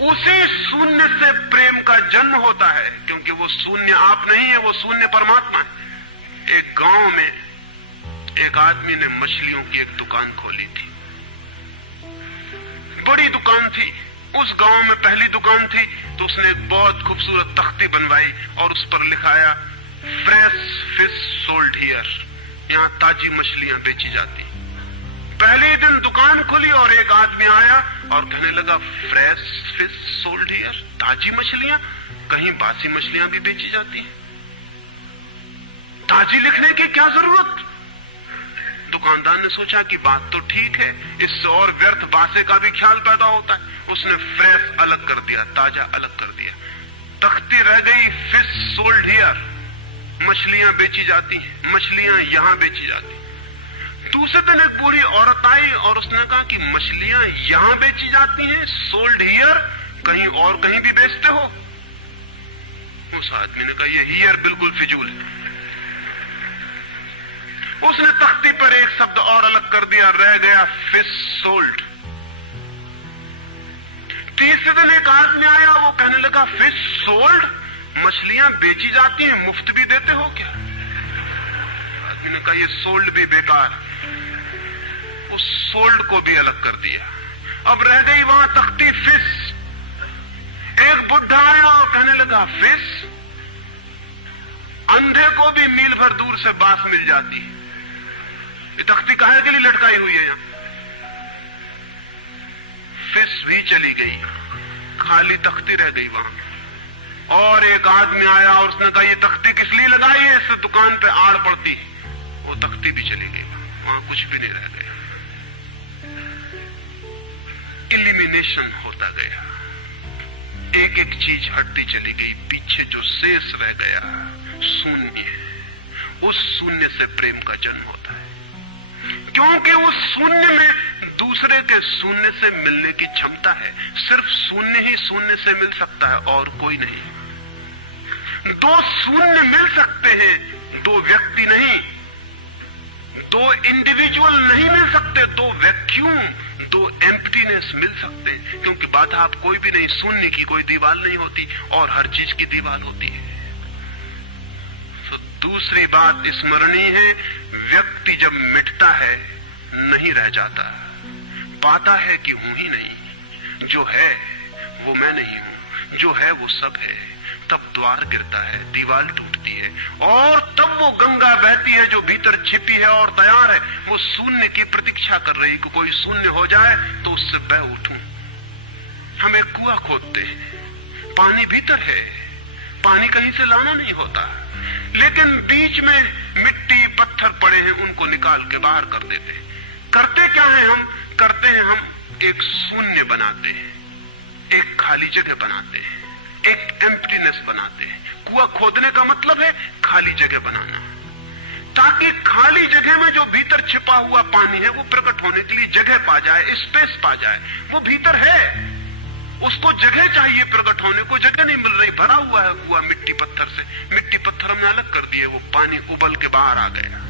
उसी शून्य से प्रेम का जन्म होता है, क्योंकि वो शून्य आप नहीं है, वो शून्य परमात्मा है। एक गांव में एक आदमी ने मछलियों की एक दुकान खोली थी, बड़ी दुकान थी। उस गांव में पहली दुकान थी, तो उसने एक बहुत खूबसूरत तख्ती बनवाई और उस पर लिखाया फ्रेश फिश सोल्ड हियर, यहां ताजी मछलियां बेची जाती। पहले दिन दुकान खुली और एक आदमी आया और कहने लगा फ्रेश फिश सोल्ड हियर, ताजी मछलियां, कहीं बासी मछलियां भी बेची जाती हैं? ताजी लिखने की क्या जरूरत? दुकानदार ने सोचा कि बात तो ठीक है, इससे और व्यर्थ बासे का भी ख्याल पैदा होता है। उसने फ्रेश अलग कर दिया, ताजा अलग कर दिया। तख्ती रह गई फिश सोल्ड हियर, मछलियां बेची जाती हैं, मछलियां यहां बेची जाती। दूसरे दिन एक बूढ़ी औरत आई और उसने कहा कि मछलियां यहां बेची जाती हैं, सोल्ड हियर, कहीं और कहीं भी बेचते हो? उस आदमी ने कहा ये हियर बिल्कुल फिजूल है। उसने तख्ती पर एक शब्द और अलग कर दिया, रह गया फिश सोल्ड। तीसरे दिन एक आदमी आया, वो कहने लगा फिश सोल्ड, मछलियां बेची जाती हैं, मुफ्त भी देते हो क्या? आदमी ने कहा ये सोल्ड भी बेकार। उस सोल्ड को भी अलग कर दिया। अब रह गई वहां तख्ती फिश। एक बुढ़ा आया और कहने लगा फिश, अंधे को भी मील भर दूर से बास मिल जाती है, ये तख्ती काहे के लिए लटकाई हुई है यहां? फिश भी चली गई, खाली तख्ती रह गई वहां। और एक आदमी आया और उसने कहा ये तख्ती किस लिए लगाई है, इससे दुकान पे आड़ पड़ती। वो तख्ती भी चली गई, वहां कुछ भी नहीं रह गया। इलिमिनेशन होता गया, एक एक चीज हटती चली गई, पीछे जो शेष रह गया शून्य। उस शून्य से प्रेम का जन्म होता है, क्योंकि उस शून्य में दूसरे के शून्य से मिलने की क्षमता है। सिर्फ शून्य ही शून्य से मिल सकता है और कोई नहीं। दो शून्य मिल सकते हैं, दो व्यक्ति नहीं, दो इंडिविजुअल नहीं मिल सकते, दो वैक्यूम, दो एम्प्टीनेस मिल सकते हैं, क्योंकि बाधा आप कोई भी नहीं, शून्य की कोई दीवार नहीं होती और हर चीज की दीवार होती है। तो दूसरी बात स्मरणीय है, व्यक्ति जब मिटता है नहीं रह जाता, पाता है कि हूं ही नहीं, जो है वो मैं नहीं हूं, जो है वो सब है। तब द्वार गिरता है, दीवार टूटती है और तब वो गंगा बहती है जो भीतर छिपी है और तैयार है। वो शून्य की प्रतीक्षा कर रही कि कोई शून्य हो जाए तो उससे बह उठूं। हम एक कुआं खोदते हैं, पानी भीतर है, पानी कहीं से लाना नहीं होता, लेकिन बीच में मिट्टी पत्थर पड़े हैं, उनको निकाल के बाहर कर देते हैं। करते क्या है हम? करते हैं हम एक शून्य बनाते हैं, एक खाली जगह बनाते हैं, एक एम्प्टीनेस बनाते हैं। कुआं खोदने का मतलब है खाली जगह बनाना, ताकि खाली जगह में जो भीतर छिपा हुआ पानी है वो प्रकट होने के लिए जगह पा जाए, स्पेस पा जाए। वो भीतर है, उसको जगह चाहिए प्रकट होने को, जगह नहीं मिल रही, भरा हुआ है कुआं मिट्टी पत्थर से। मिट्टी पत्थर हमने अलग कर दिए, वो पानी उबल के बाहर आ गया।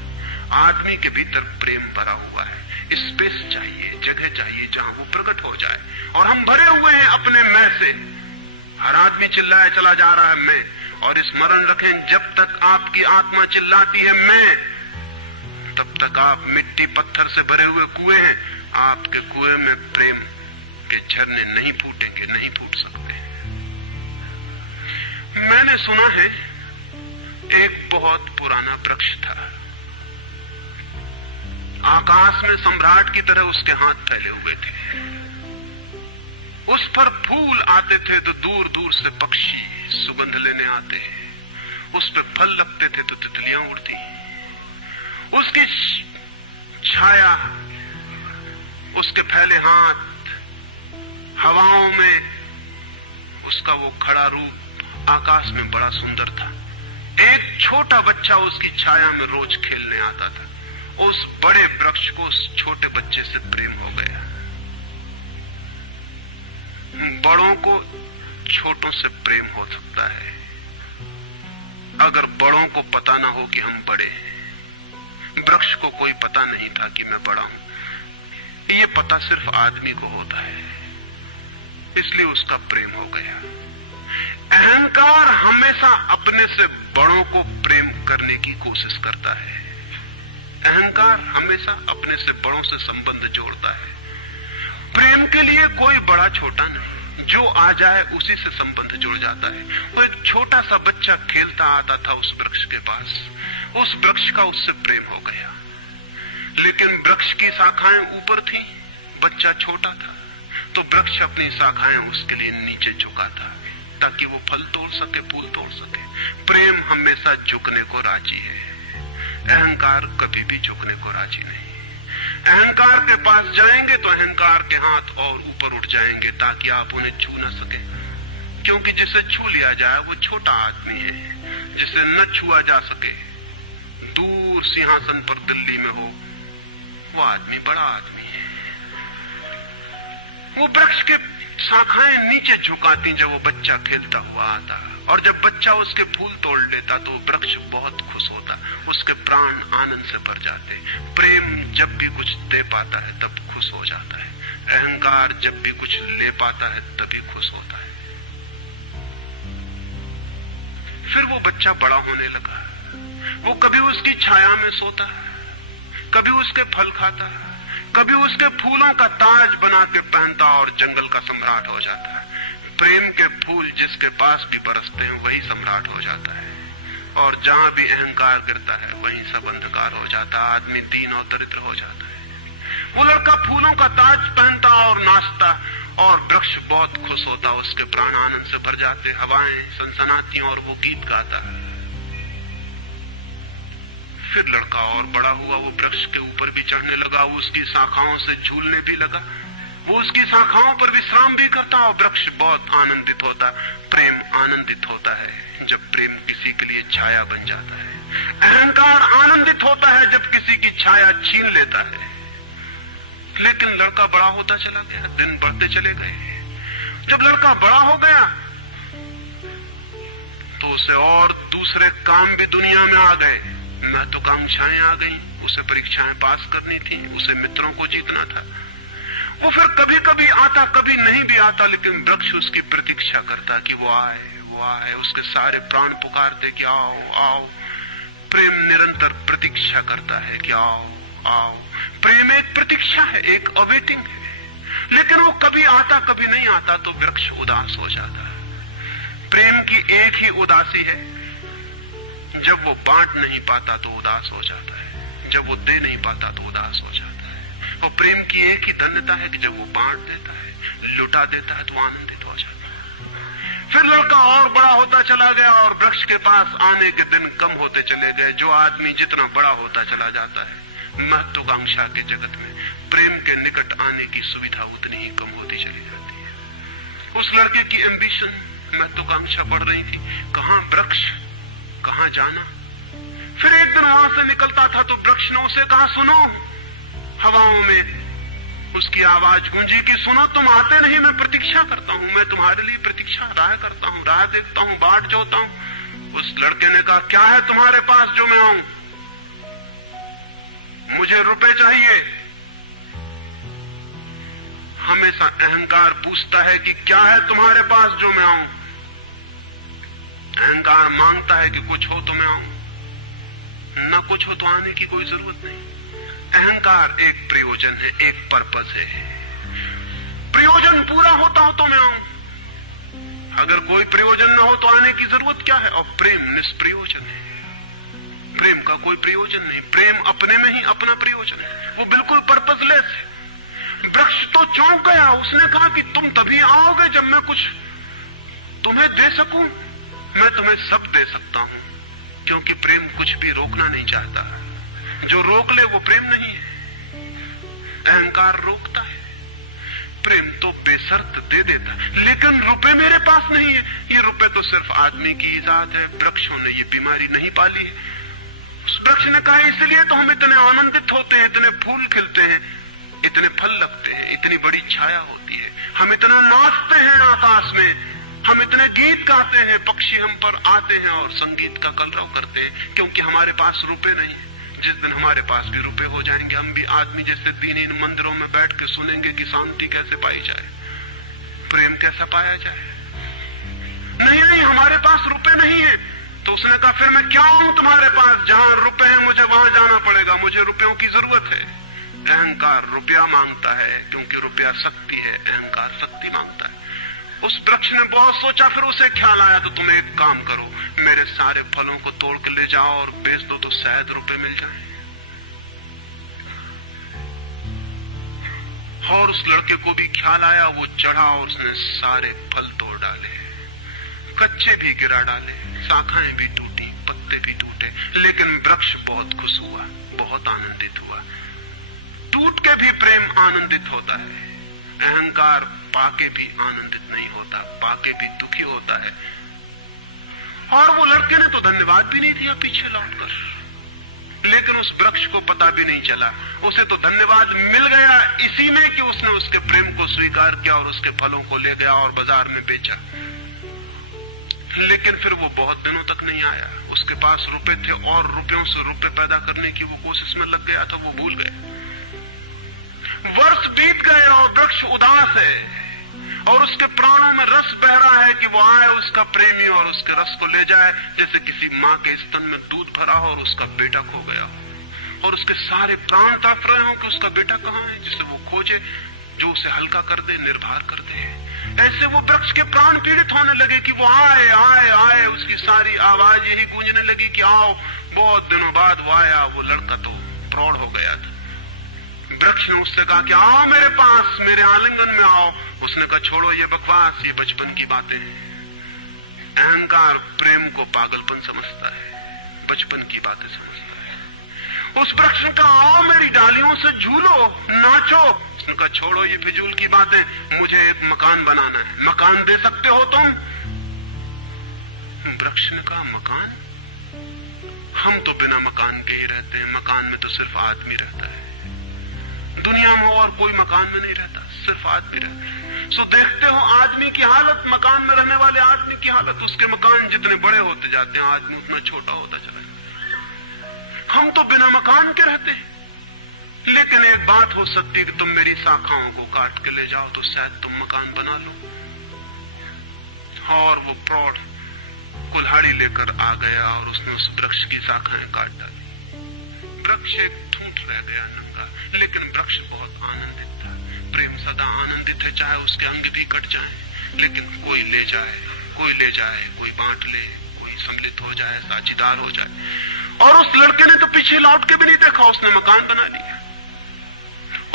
आदमी के भीतर प्रेम भरा हुआ है, स्पेस चाहिए, जगह चाहिए जहां वो प्रकट हो जाए। और हम भरे हुए हैं अपने मैं से। हर आदमी चिल्लाया चला जा रहा है मैं, और स्मरण रखें जब तक आपकी आत्मा चिल्लाती है मैं, तब तक आप मिट्टी पत्थर से भरे हुए कुएं हैं। आपके कुएं में प्रेम के झरने नहीं फूटेंगे, नहीं फूट सकते। मैंने सुना है एक बहुत पुराना वृक्ष था, आकाश में सम्राट की तरह उसके हाथ फैले हुए थे। उस पर फूल आते थे तो दूर दूर से पक्षी सुगंध लेने आते, उस पर फल लगते थे तो तितलियां उड़ती। उसकी छाया, उसके फैले हाथ, हवाओं में उसका वो खड़ा रूप आकाश में बड़ा सुंदर था। एक छोटा बच्चा उसकी छाया में रोज खेलने आता था। उस बड़े वृक्ष को उस छोटे बच्चे से प्रेम हो गया। बड़ों को छोटों से प्रेम हो सकता है, अगर बड़ों को पता ना हो कि हम बड़े हैं, वृक्ष को कोई पता नहीं था कि मैं बड़ा हूं। ये पता सिर्फ आदमी को होता है, इसलिए उसका प्रेम हो गया। अहंकार हमेशा अपने से बड़ों को प्रेम करने की कोशिश करता है। अहंकार हमेशा अपने से बड़ों से संबंध जोड़ता है। प्रेम के लिए कोई बड़ा छोटा नहीं, जो आ जाए उसी से संबंध जुड़ जाता है। वो एक छोटा सा बच्चा खेलता आता था उस वृक्ष के पास, उस वृक्ष का उससे प्रेम हो गया। लेकिन वृक्ष की शाखाएं ऊपर थी, बच्चा छोटा था, तो वृक्ष अपनी शाखाएं उसके लिए नीचे झुका था ताकि वो फल तोड़ सके, फूल तोड़ सके। प्रेम हमेशा झुकने को राजी है, अहंकार कभी भी झुकने को राजी नहीं। अहंकार के पास जाएंगे तो अहंकार के हाथ और ऊपर उठ जाएंगे ताकि आप उन्हें छू न सके, क्योंकि जिसे छू लिया जाए वो छोटा आदमी है। जिसे न छुआ जा सके, दूर सिंहासन पर दिल्ली में हो, वो आदमी बड़ा आदमी है। वो वृक्ष के शाखाएं नीचे झुकाती जब वो बच्चा खेलता हुआ आता, और जब बच्चा उसके फूल तोड़ लेता तो वृक्ष बहुत खुश होता, उसके प्राण आनंद से भर जाते। प्रेम जब भी कुछ दे पाता है तब खुश हो जाता है, अहंकार जब भी कुछ ले पाता है तभी खुश होता है। फिर वो बच्चा बड़ा होने लगा, वो कभी उसकी छाया में सोता, कभी उसके फल खाता, कभी उसके फूलों का ताज बना के पहनता और जंगल का सम्राट हो जाता है। प्रेम के फूल जिसके पास भी बरसते हैं वही सम्राट हो जाता है, और जहां भी अहंकार गिरता है वहीं सब अंधकार हो जाता है, आदमी दीन और दरिद्र हो जाता है। वो लड़का फूलों का ताज पहनता और नाचता, और वृक्ष बहुत खुश होता, उसके प्राण आनंद से भर जाते, हवाएं सनसनाती और वो गीत गाता। फिर लड़का और बड़ा हुआ, वो वृक्ष के ऊपर भी चढ़ने लगा, वो उसकी शाखाओं से झूलने भी लगा, वो उसकी शाखाओं पर विश्राम भी करता, और वृक्ष बहुत आनंदित होता। प्रेम आनंदित होता है जब प्रेम किसी के लिए छाया बन जाता है। अहंकार आनंदित होता है जब किसी की छाया छीन लेता है। लेकिन लड़का बड़ा होता चला गया, दिन बढ़ते चले गए। जब लड़का बड़ा हो गया तो उसे और दूसरे काम भी दुनिया में आ गए, महत्वाकांक्षाएं आ गई, उसे परीक्षाएं पास करनी थी, उसे मित्रों को जीतना था। वो फिर कभी कभी आता, कभी नहीं भी आता, लेकिन वृक्ष उसकी प्रतीक्षा करता कि वो आए, वो आए। उसके सारे प्राण पुकारते कि आओ आओ। प्रेम निरंतर प्रतीक्षा करता है कि आओ आओ। प्रेम एक प्रतीक्षा है, एक अवेटिंग है। लेकिन वो कभी आता, कभी नहीं आता, तो वृक्ष उदास हो जाता है। प्रेम की एक ही उदासी है, जब वो बांट नहीं पाता तो उदास हो जाता है, जब वो दे नहीं पाता तो उदास हो जाता है। और प्रेम की एक ही धन्यता है कि जब वो बांट देता है, लुटा देता है, तो आनंदित हो जाता है। फिर लड़का और बड़ा होता चला गया, और वृक्ष के पास आने के दिन कम होते चले गए। जो आदमी जितना बड़ा होता चला जाता है, महत्वाकांक्षा के जगत में प्रेम के निकट आने की सुविधा उतनी ही कम होती चली जाती है। उस लड़के की एम्बिशन, महत्वाकांक्षा बढ़ रही थी, कहां वृक्ष, कहां जाना। फिर एक दिन वहां से निकलता था तो वृक्ष ने उसे कहा, सुनो। हवाओं में उसकी आवाज गूंजी कि सुनो, तुम आते नहीं, मैं प्रतीक्षा करता हूं, मैं तुम्हारे लिए प्रतीक्षा, राह करता हूं, राह देखता हूं, बाट जोता हूं। उस लड़के ने कहा, क्या है तुम्हारे पास जो मैं आऊं? मुझे रुपए चाहिए। हमेशा अहंकार पूछता है कि क्या है तुम्हारे पास जो मैं आऊं। अहंकार मांगता है कि कुछ हो तो मैं आऊं, न कुछ हो तो आने की कोई जरूरत नहीं। अहंकार एक प्रयोजन है, एक पर्पस है। प्रयोजन पूरा होता हो तो मैं आऊं, अगर कोई प्रयोजन न हो तो आने की जरूरत क्या है। और प्रेम निष्प्रयोजन है, प्रेम का कोई प्रयोजन नहीं। प्रेम अपने में ही अपना प्रयोजन है, वो बिल्कुल पर्पसलेस है। वृक्ष तो चौंक गया, उसने कहा कि तुम तभी आओगे जब मैं कुछ तुम्हें दे सकूं। मैं तुम्हें सब दे सकता हूं, क्योंकि प्रेम कुछ भी रोकना नहीं चाहता। जो रोक ले वो प्रेम नहीं है। अहंकार रोकता है, प्रेम तो बेशर्त दे देता है। लेकिन रुपए मेरे पास नहीं है, ये रुपए तो सिर्फ आदमी की इजाद है, वृक्षों ने ये बीमारी नहीं पाली है। उस वृक्ष ने कहा, इसलिए तो हम इतने आनंदित होते हैं, इतने फूल खिलते हैं, इतने फल लगते हैं, इतनी बड़ी छाया होती है, हम इतना नाचते हैं आकाश में, हम इतने गीत गाते हैं, पक्षी हम पर आते हैं और संगीत का कलरव करते हैं, क्योंकि हमारे पास रुपए नहीं है। जिस दिन हमारे पास भी रुपए हो जाएंगे, हम भी आदमी जैसे दीनहीन मंदिरों में बैठ के सुनेंगे कि शांति कैसे पाई जाए, प्रेम कैसा पाया जाए। नहीं नहीं, हमारे पास रुपए नहीं है। तो उसने कहा फिर मैं क्या हूं तुम्हारे पास? जहां रुपए हैं मुझे वहां जाना पड़ेगा, मुझे रुपयों की जरूरत है। अहंकार रुपया मांगता है क्योंकि रुपया शक्ति है, अहंकार शक्ति मांगता है। उस वृक्ष ने बहुत सोचा, फिर उसे ख्याल आया तो तुम एक काम करो, मेरे सारे फलों को तोड़ के ले जाओ और बेच दो तो शायद रुपए मिल जाए। और उस लड़के को भी ख्याल आया, वो चढ़ा और उसने सारे फल तोड़ डाले, कच्चे भी गिरा डाले, शाखाएं भी टूटी, पत्ते भी टूटे, लेकिन वृक्ष बहुत खुश हुआ, बहुत आनंदित हुआ। टूट के भी प्रेम आनंदित होता है, अहंकार पाके भी आनंदित नहीं होता, पाके भी दुखी होता है। और वो लड़के ने तो धन्यवाद भी नहीं दिया पीछे लौटकर, लेकिन उस वृक्ष को पता भी नहीं चला, उसे तो धन्यवाद मिल गया इसी में कि उसने उसके प्रेम को स्वीकार किया और उसके फलों को ले गया और बाजार में बेचा। लेकिन फिर वो बहुत दिनों तक नहीं आया। उसके पास रुपए थे और रुपयों से रुपए पैदा करने की वो कोशिश में लग गया था, वो भूल गए। वर्ष बीत गए और वृक्ष उदास है और उसके प्राणों में रस बह रहा है कि वो आए उसका प्रेमी और उसके रस को ले जाए, जैसे किसी माँ के स्तन में दूध भरा हो और उसका बेटा खो गया हो और उसके सारे प्राण तड़प रहे हो कि उसका बेटा कहाँ है, जिसे वो खोजे, जो उसे हल्का कर दे, निर्भर कर दे। ऐसे वो वृक्ष के प्राण पीड़ित होने लगे कि वो आए आए आए, उसकी सारी आवाज यही गूंजने लगी कि आओ। बहुत दिनों बाद वो आया, वो लड़का तो प्रौढ़ हो गया था। वृक्ष ने उससे कहा कि आओ मेरे पास, मेरे आलिंगन में आओ। उसने कहा छोड़ो ये बकवास, ये बचपन की बातें हैं। अहंकार प्रेम को पागलपन समझता है, बचपन की बातें समझता है। उस वृक्ष ने कहा आओ मेरी डालियों से झूलो, नाचो। उसने कहा छोड़ो ये फिजूल की बातें, मुझे एक मकान बनाना है, मकान दे सकते हो तुम? वृक्ष ने कहा मकान? हम तो बिना मकान के ही रहते हैं, मकान में तो सिर्फ आदमी रहता है। दुनिया में और कोई मकान में नहीं रहता, सिर्फ आदमी रहता है। सो देखते हो आदमी की हालत, मकान में रहने वाले आदमी की हालत। उसके मकान जितने बड़े होते जाते हैं, आदमी उतना छोटा होता चला जाता है। हम तो बिना मकान के रहते हैं। लेकिन एक बात हो सकती है कि तुम मेरी शाखाओं को काट के ले जाओ तो शायद तुम मकान बना लो। और वो प्रौढ़ कुल्हाड़ी लेकर आ गया और उसने उस वृक्ष की शाखाएं काट डाली। वृक्ष एक ठूंठ रह गया नंगा, लेकिन वृक्ष बहुत आनंदित था। प्रेम सदा आनंदित है, चाहे उसके अंग भी कट जाए, लेकिन कोई ले जाए, कोई ले जाए, कोई बांट ले, कोई सम्मिलित हो जाए, साझीदार हो जाए। और उस लड़के ने तो पीछे लौट के भी नहीं देखा, उसने मकान बना लिया।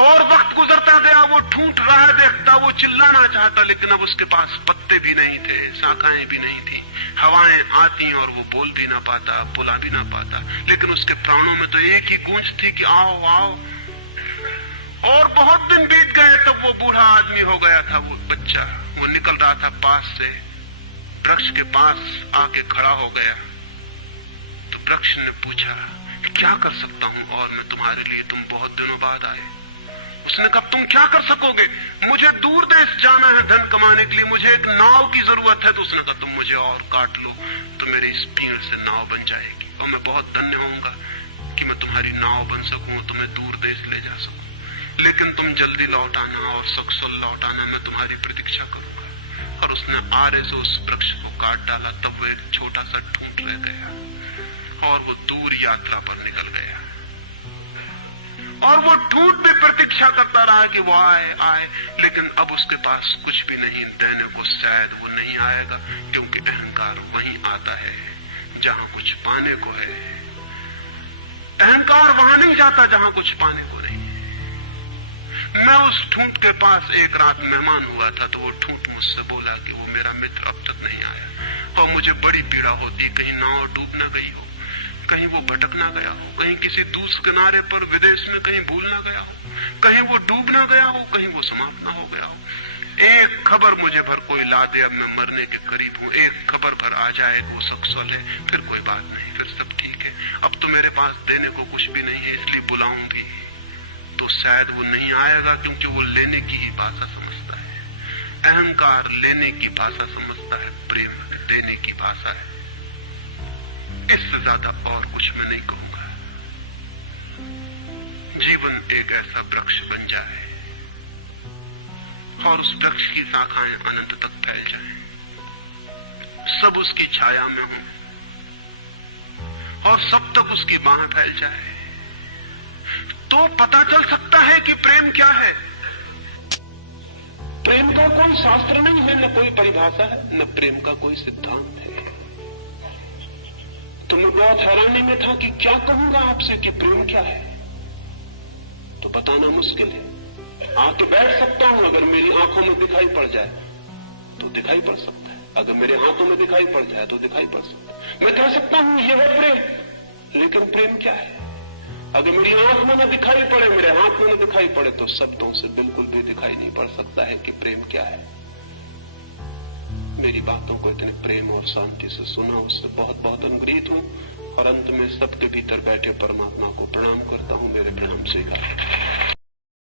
और वक्त गुजरता गया, वो ठूंठ रहा देखता, वो चिल्लाना चाहता, लेकिन अब उसके पास पत्ते भी नहीं थे, शाखाएं भी नहीं थी, हवाएं आती और वो बोल भी ना पाता, बुला भी ना पाता। लेकिन उसके प्राणों में तो एक ही गूंज थी कि आओ आओ। और बहुत दिन बीत गए, तब वो बूढ़ा आदमी हो गया था। वो बच्चा वो निकल रहा था पास से, वृक्ष के पास आके खड़ा हो गया। तो वृक्ष ने पूछा क्या कर सकता हूं और मैं तुम्हारे लिए, तुम बहुत दिनों बाद आए। उसने कहा तुम क्या कर सकोगे? मुझे दूर देश जाना है धन कमाने के लिए, मुझे एक नाव की जरूरत है। तो उसने कहा तुम मुझे और काट लो तो मेरी इस पीड़ से नाव बन जाएगी और मैं बहुत धन्य होऊंगा कि मैं तुम्हारी नाव बन सकूं, तुम्हें दूर देश ले जा सकूं। लेकिन तुम जल्दी लौट आना और सकुशल लौट आना, मैं तुम्हारी प्रतीक्षा करूंगा। और उसने आरे से उस वृक्ष को काट डाला। तब वो एक छोटा सा ठूंठ रह गया और वो दूर यात्रा पर निकल गया। और वो ठूंठ भी प्रतीक्षा करता रहा कि वो आए आए, लेकिन अब उसके पास कुछ भी नहीं देने को। शायद वो नहीं आएगा, क्योंकि अहंकार वहीं आता है जहां कुछ पाने को है। अहंकार वहां नहीं जाता जहां कुछ पाने को नहीं। मैं उस ठूंठ के पास एक रात मेहमान हुआ था, तो वो ठूंठ मुझसे बोला कि वो मेरा मित्र अब तक नहीं आया और मुझे बड़ी पीड़ा होती, कहीं नाव डूब ना गई हो, कहीं वो भटक ना गया हो, कहीं किसी दूसरे किनारे पर विदेश में कहीं भूल ना गया हो, कहीं वो डूब ना गया हो, कहीं वो समाप्त ना हो गया हो। एक खबर मुझे भर कोई ला दे, अब मैं मरने के करीब हूँ, एक खबर भर आ जाए वो सकुशल है, फिर कोई बात नहीं, फिर सब ठीक है। अब तो मेरे पास देने को कुछ भी नहीं है, इसलिए बुलाऊंगी तो शायद वो नहीं आएगा, क्योंकि वो लेने की ही भाषा समझता है। अहंकार लेने की भाषा समझता है, प्रेम देने की भाषा है। इससे ज्यादा और कुछ मैं नहीं कहूंगा। जीवन एक ऐसा वृक्ष बन जाए और उस वृक्ष की शाखाएं अनंत तक फैल जाएं, सब उसकी छाया में हों और सब तक उसकी बाहें फैल जाए, तो पता चल सकता है कि प्रेम क्या है। प्रेम का कोई शास्त्र नहीं है, न कोई परिभाषा है, न प्रेम का कोई सिद्धांत है। तो मैं बहुत हैरानी में था कि क्या कहूंगा आपसे कि प्रेम क्या है, तो बताना मुश्किल है। आके बैठ सकता हूं, अगर मेरी आंखों में दिखाई पड़ जाए तो दिखाई पड़ सकता है, अगर मेरे हाथों में दिखाई पड़ जाए तो दिखाई पड़ सकता है। मैं कह सकता हूं यह है प्रेम, लेकिन प्रेम क्या है? अगर मेरी आंख में न दिखाई पड़े, मेरे हाथ में न दिखाई पड़े, तो शब्दों से बिल्कुल भी दिखाई नहीं पड़ सकता है कि प्रेम क्या है। मेरी बातों को इतने प्रेम और शांति से सुना, उससे बहुत बहुत अनुग्रहित हूं और अंत में सबके भीतर बैठे परमात्मा को प्रणाम करता हूं। मेरे प्रणाम स्वीकार।